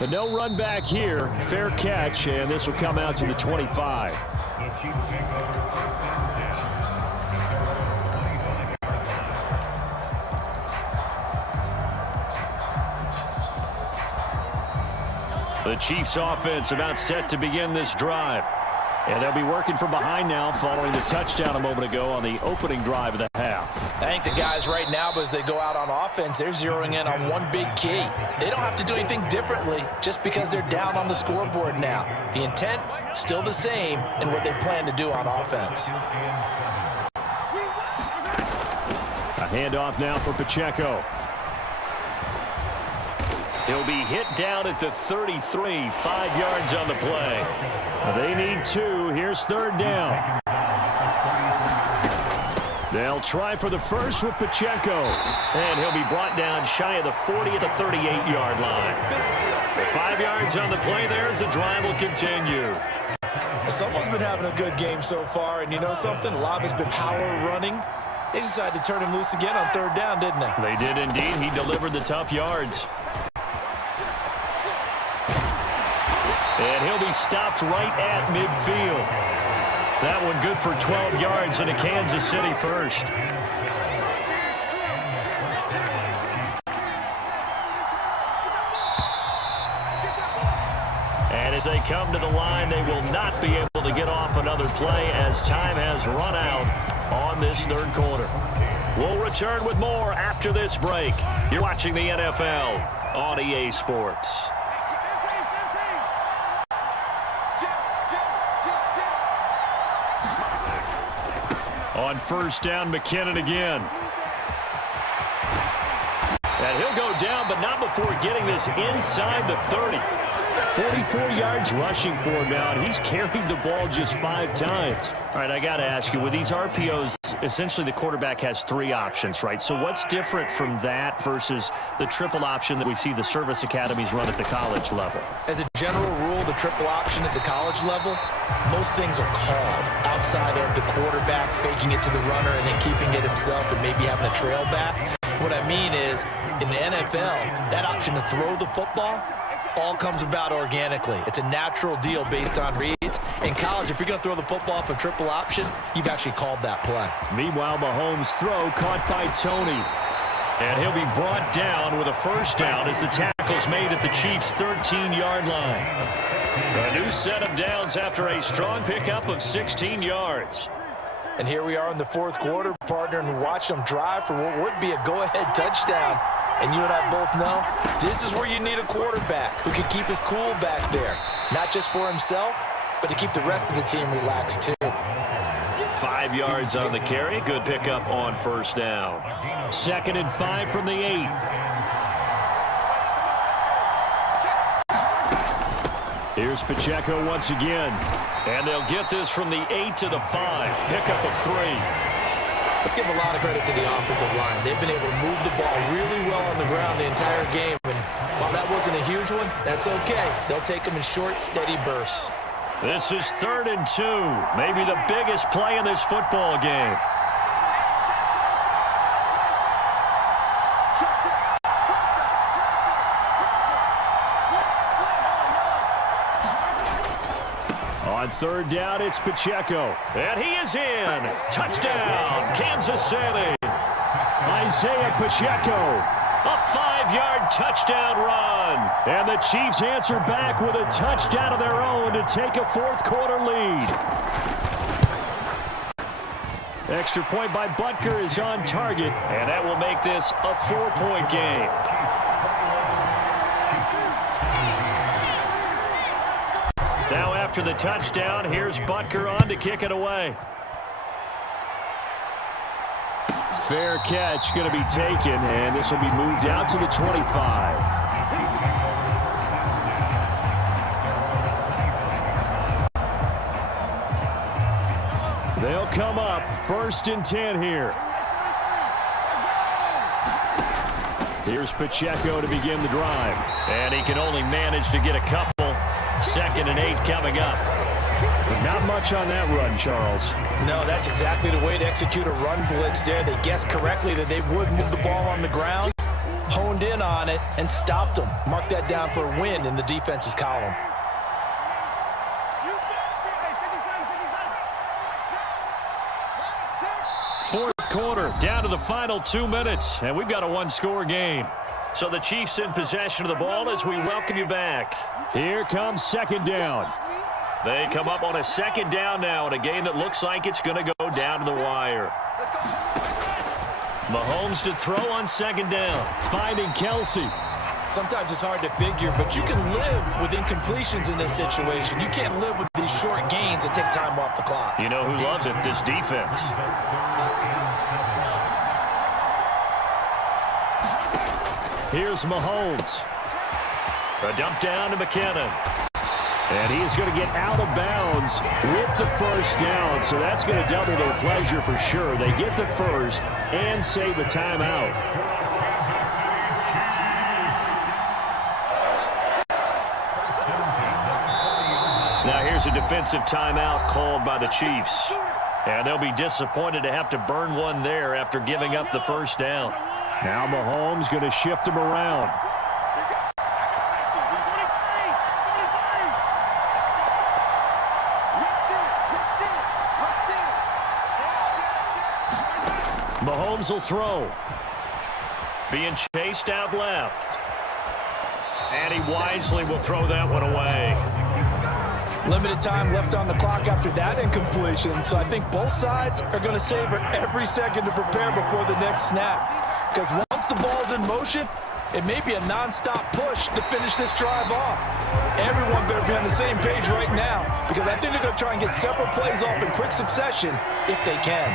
But no run back here. Fair catch, and this will come out to the 25. The Chiefs offense about set to begin this drive. And they'll be working from behind now following the touchdown a moment ago on the opening drive of the half. I think the guys right now, as they go out on offense, they're zeroing in on one big key. They don't have to do anything differently just because they're down on the scoreboard now. The intent, still the same in what they plan to do on offense. A handoff now for Pacheco. He'll be hit down at the 33, 5 yards on the play. They need 2. Here's third down. They'll try for the first with Pacheco. And he'll be brought down shy of the 40 at the 38-yard line. 5 yards on the play there as the drive will continue. Someone's been having a good game so far, and you know something? A lot of it's been power running. They decided to turn him loose again on third down, didn't they? They did indeed. He delivered the tough yards. And he'll be stopped right at midfield. That one good for 12 yards and a Kansas City first. And as they come to the line, they will not be able to get off another play as time has run out on this third quarter. We'll return with more after this break. You're watching the NFL on EA Sports. On first down, McKinnon again. And he'll go down, but not before getting this inside the 30. 44 yards rushing for him now, and he's carried the ball just 5 times. All right, I got to ask you, with these RPOs, essentially the quarterback has 3 options, right? So what's different from that versus the triple option that we see the service academies run at the college level? As a general rule, the triple option at the college level, most things are called outside of the quarterback faking it to the runner and then keeping it himself and maybe having a trail back. What I mean is, in the NFL, that option to throw the football all comes about organically. It's a natural deal based on reads. In college, if you're going to throw the football off a triple option, you've actually called that play. Meanwhile, Mahomes' throw caught by Tony. And he'll be brought down with a first down as the tackle's made at the Chiefs' 13-yard line. A new set of downs after a strong pickup of 16 yards. And here we are in the fourth quarter, partner, and watch them drive for what would be a go-ahead touchdown. And you and I both know this is where you need a quarterback who can keep his cool back there. Not just for himself, but to keep the rest of the team relaxed too. 5 yards on the carry. Good pickup on first down. 2nd and 5 from the 8. Here's Pacheco once again. And they'll get this from the 8 to the 5. Pickup of 3. Let's give a lot of credit to the offensive line. They've been able to move the ball really well on the ground the entire game. And while that wasn't a huge one, that's okay. They'll take them in short, steady bursts. This is 3rd and 2. Maybe the biggest play in this football game. On 3rd down, it's Pacheco. And he is in. Touchdown, Kansas City. Isaiah Pacheco. A 5-yard touchdown run. And the Chiefs answer back with a touchdown of their own to take a 4th quarter lead. Extra point by Butker is on target. And that will make this a 4-point game. Now after the touchdown, here's Butker on to kick it away. Fair catch going to be taken, and this will be moved out to the 25. They'll come up 1st and 10 here. Here's Pacheco to begin the drive, and he can only manage to get a couple. 2nd and 8 coming up. But not much on that run, Charles. No, that's exactly the way to execute a run blitz there. They guessed correctly that they would move the ball on the ground, honed in on it, and stopped them. Mark that down for a win in the defense's column. Fourth quarter, down to the final 2 minutes, and we've got a 1-score game. So the Chiefs in possession of the ball as we welcome you back. Here comes 2nd down. They come up on a 2nd down now in a game that looks like it's going to go down to the wire. Mahomes to throw on 2nd down, finding Kelsey. Sometimes it's hard to figure, but you can live with incompletions in this situation. You can't live with these short gains that take time off the clock. You know who loves it? This defense. Here's Mahomes. A dump down to McKinnon. And he is going to get out of bounds with the 1st down, so that's going to double their pleasure for sure. They get the 1st and save a timeout. Now here's a defensive timeout called by the Chiefs. And they'll be disappointed to have to burn one there after giving up the 1st down. Now Mahomes going to shift him around. Mahomes will throw. Being chased out left. And he wisely will throw that one away. Limited time left on the clock after that incompletion, so I think both sides are going to savor every second to prepare before the next snap. Because once the ball's in motion, it may be a non-stop push to finish this drive off. Everyone better be on the same page right now, because I think they're going to try and get several plays off in quick succession if they can.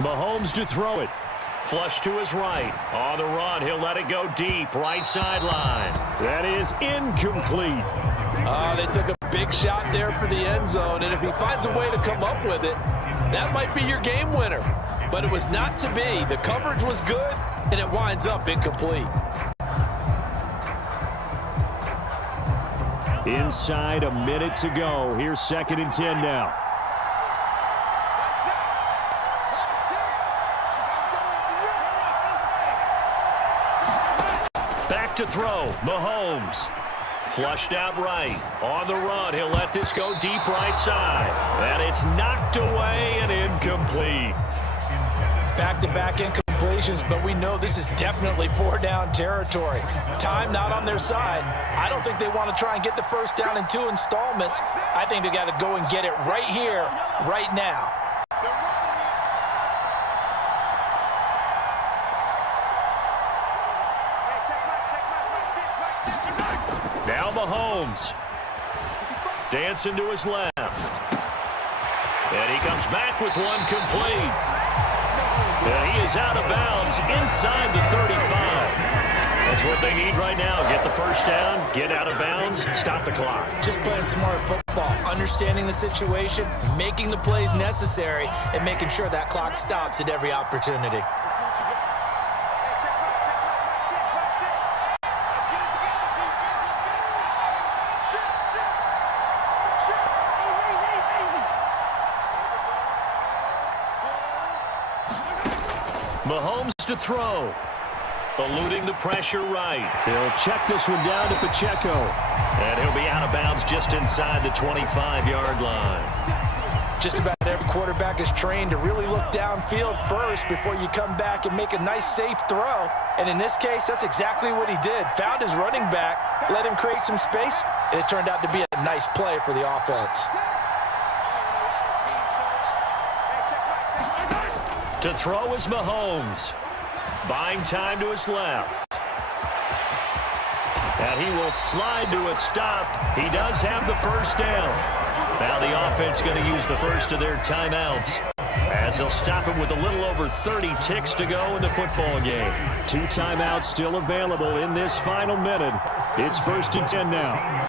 Mahomes to throw it. Flush to his right. On the run, he'll let it go deep. Right sideline. That is incomplete. They took a big shot there for the end zone, and if he finds a way to come up with it, that might be your game winner. But it was not to be. The coverage was good, and it winds up incomplete. Inside a minute to go. Here's 2nd and 10 now. Back to throw. Mahomes. Flushed out right. On the run. He'll let this go deep right side. And it's knocked away and incomplete. Back-to-back incompletions. situations, but we know this is definitely 4-down territory. Time not on their side. I don't think they want to try and get the first down in 2 installments. I think they got to go and get it right here, right now. Now Mahomes. Dancing to his left. And he comes back with one complete. And he is out of bounds inside the 35. That's what they need right now. Get the first down, get out of bounds, stop the clock. Just playing smart football, understanding the situation, making the plays necessary, and making sure that clock stops at every opportunity. Mahomes to throw. Eluding the pressure right. He'll check this one down to Pacheco. And he'll be out of bounds just inside the 25-yard line. Just about every quarterback is trained to really look downfield first before you come back and make a nice, safe throw. And in this case, that's exactly what he did. Found his running back, let him create some space, and it turned out to be a nice play for the offense. To throw is Mahomes. Buying time to his left. And he will slide to a stop. He does have the first down. Now the offense going to use the first of their timeouts, as they'll stop it with a little over 30 ticks to go in the football game. 2 timeouts still available in this final minute. It's 1st and 10 now.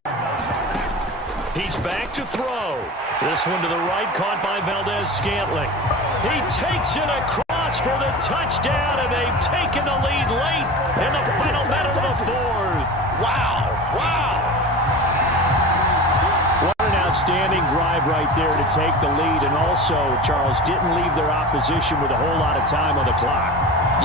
He's back to throw. This one to the right, caught by Valdez-Scantling. He takes it across for the touchdown, and they've taken the lead late in the final minute of the 4th. Wow, wow. What an outstanding drive right there to take the lead, and also, Charles, didn't leave their opposition with a whole lot of time on the clock.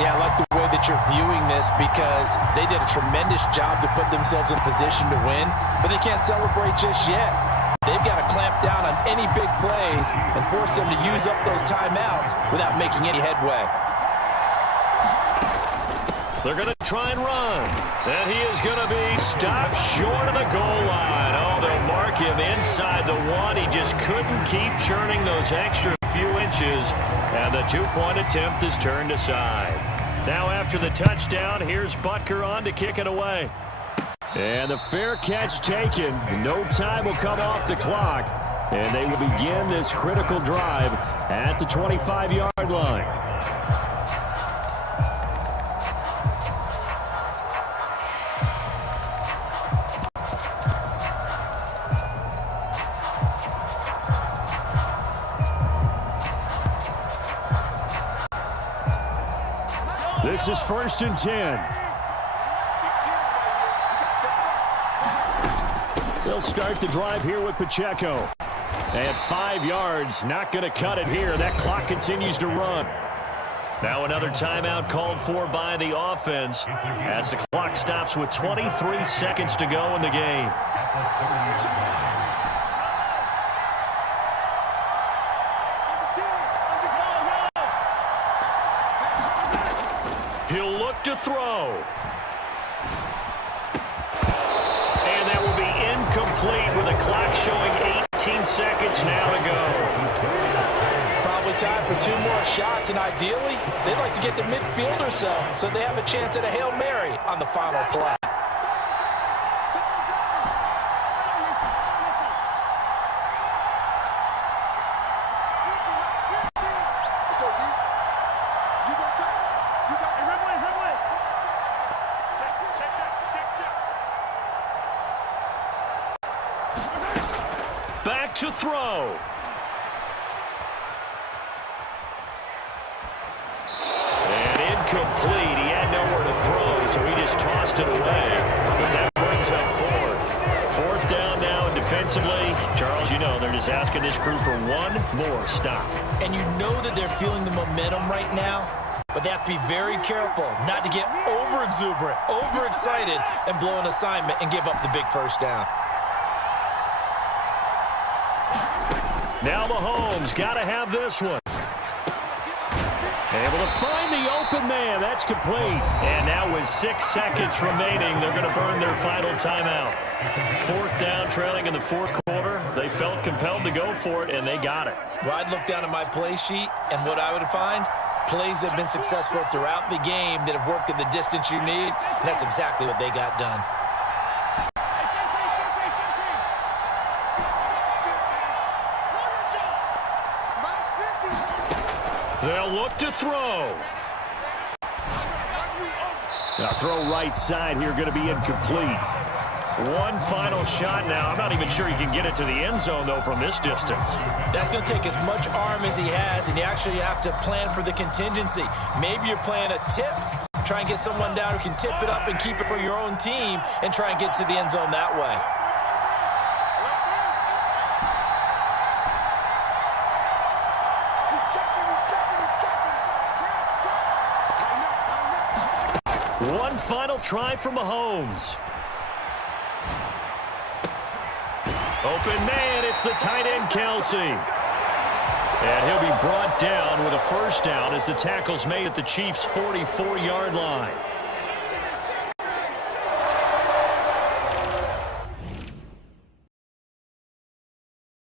Yeah, I like the way that you're viewing this, because they did a tremendous job to put themselves in position to win, but they can't celebrate just yet. They've got to clamp down on any big plays and force them to use up those timeouts without making any headway. They're going to try and run. And he is going to be stopped short of the goal line. Oh, they'll mark him inside the 1. He just couldn't keep churning those extra few inches. And the 2-point attempt is turned aside. Now after the touchdown, here's Butker on to kick it away. And the fair catch taken. No time will come off the clock. And they will begin this critical drive at the 25-yard line. This is 1st and 10. They'll start the drive here with Pacheco. At 5 yards, not going to cut it here. That clock continues to run. Now another timeout called for by the offense as the clock stops with 23 seconds to go in the game. He'll look to throw. And that will be incomplete with a clock showing 18 seconds now to go. Probably time for 2 more shots, and ideally, they'd like to get to midfield or so they have a chance at a Hail Mary on the final play. Back to throw. And incomplete. He had nowhere to throw, so he just tossed it away. And that brings up 4th. 4th down now, and defensively, Charles, you know, they're just asking this crew for 1 more stop. And you know that they're feeling the momentum right now, but they have to be very careful not to get over-exuberant, overexcited, and blow an assignment and give up the big first down. Now Mahomes got to have this one. Able to find the open man. That's complete. And now with 6 seconds remaining, they're going to burn their final timeout. 4th down, trailing in the 4th quarter. They felt compelled to go for it, and they got it. Well, I'd look down at my play sheet, and what I would find, plays that have been successful throughout the game that have worked at the distance you need, and that's exactly what they got done. They'll look to throw. Now throw right side here, going to be incomplete. One final shot now. I'm not even sure he can get it to the end zone, though, from this distance. That's going to take as much arm as he has, and you actually have to plan for the contingency. Maybe you're playing a tip. Try and get someone down who can tip it up and keep it for your own team and try and get to the end zone that way. One final try for Mahomes. Open man, it's the tight end, Kelsey. And he'll be brought down with a first down as the tackle's made at the Chiefs' 44-yard line.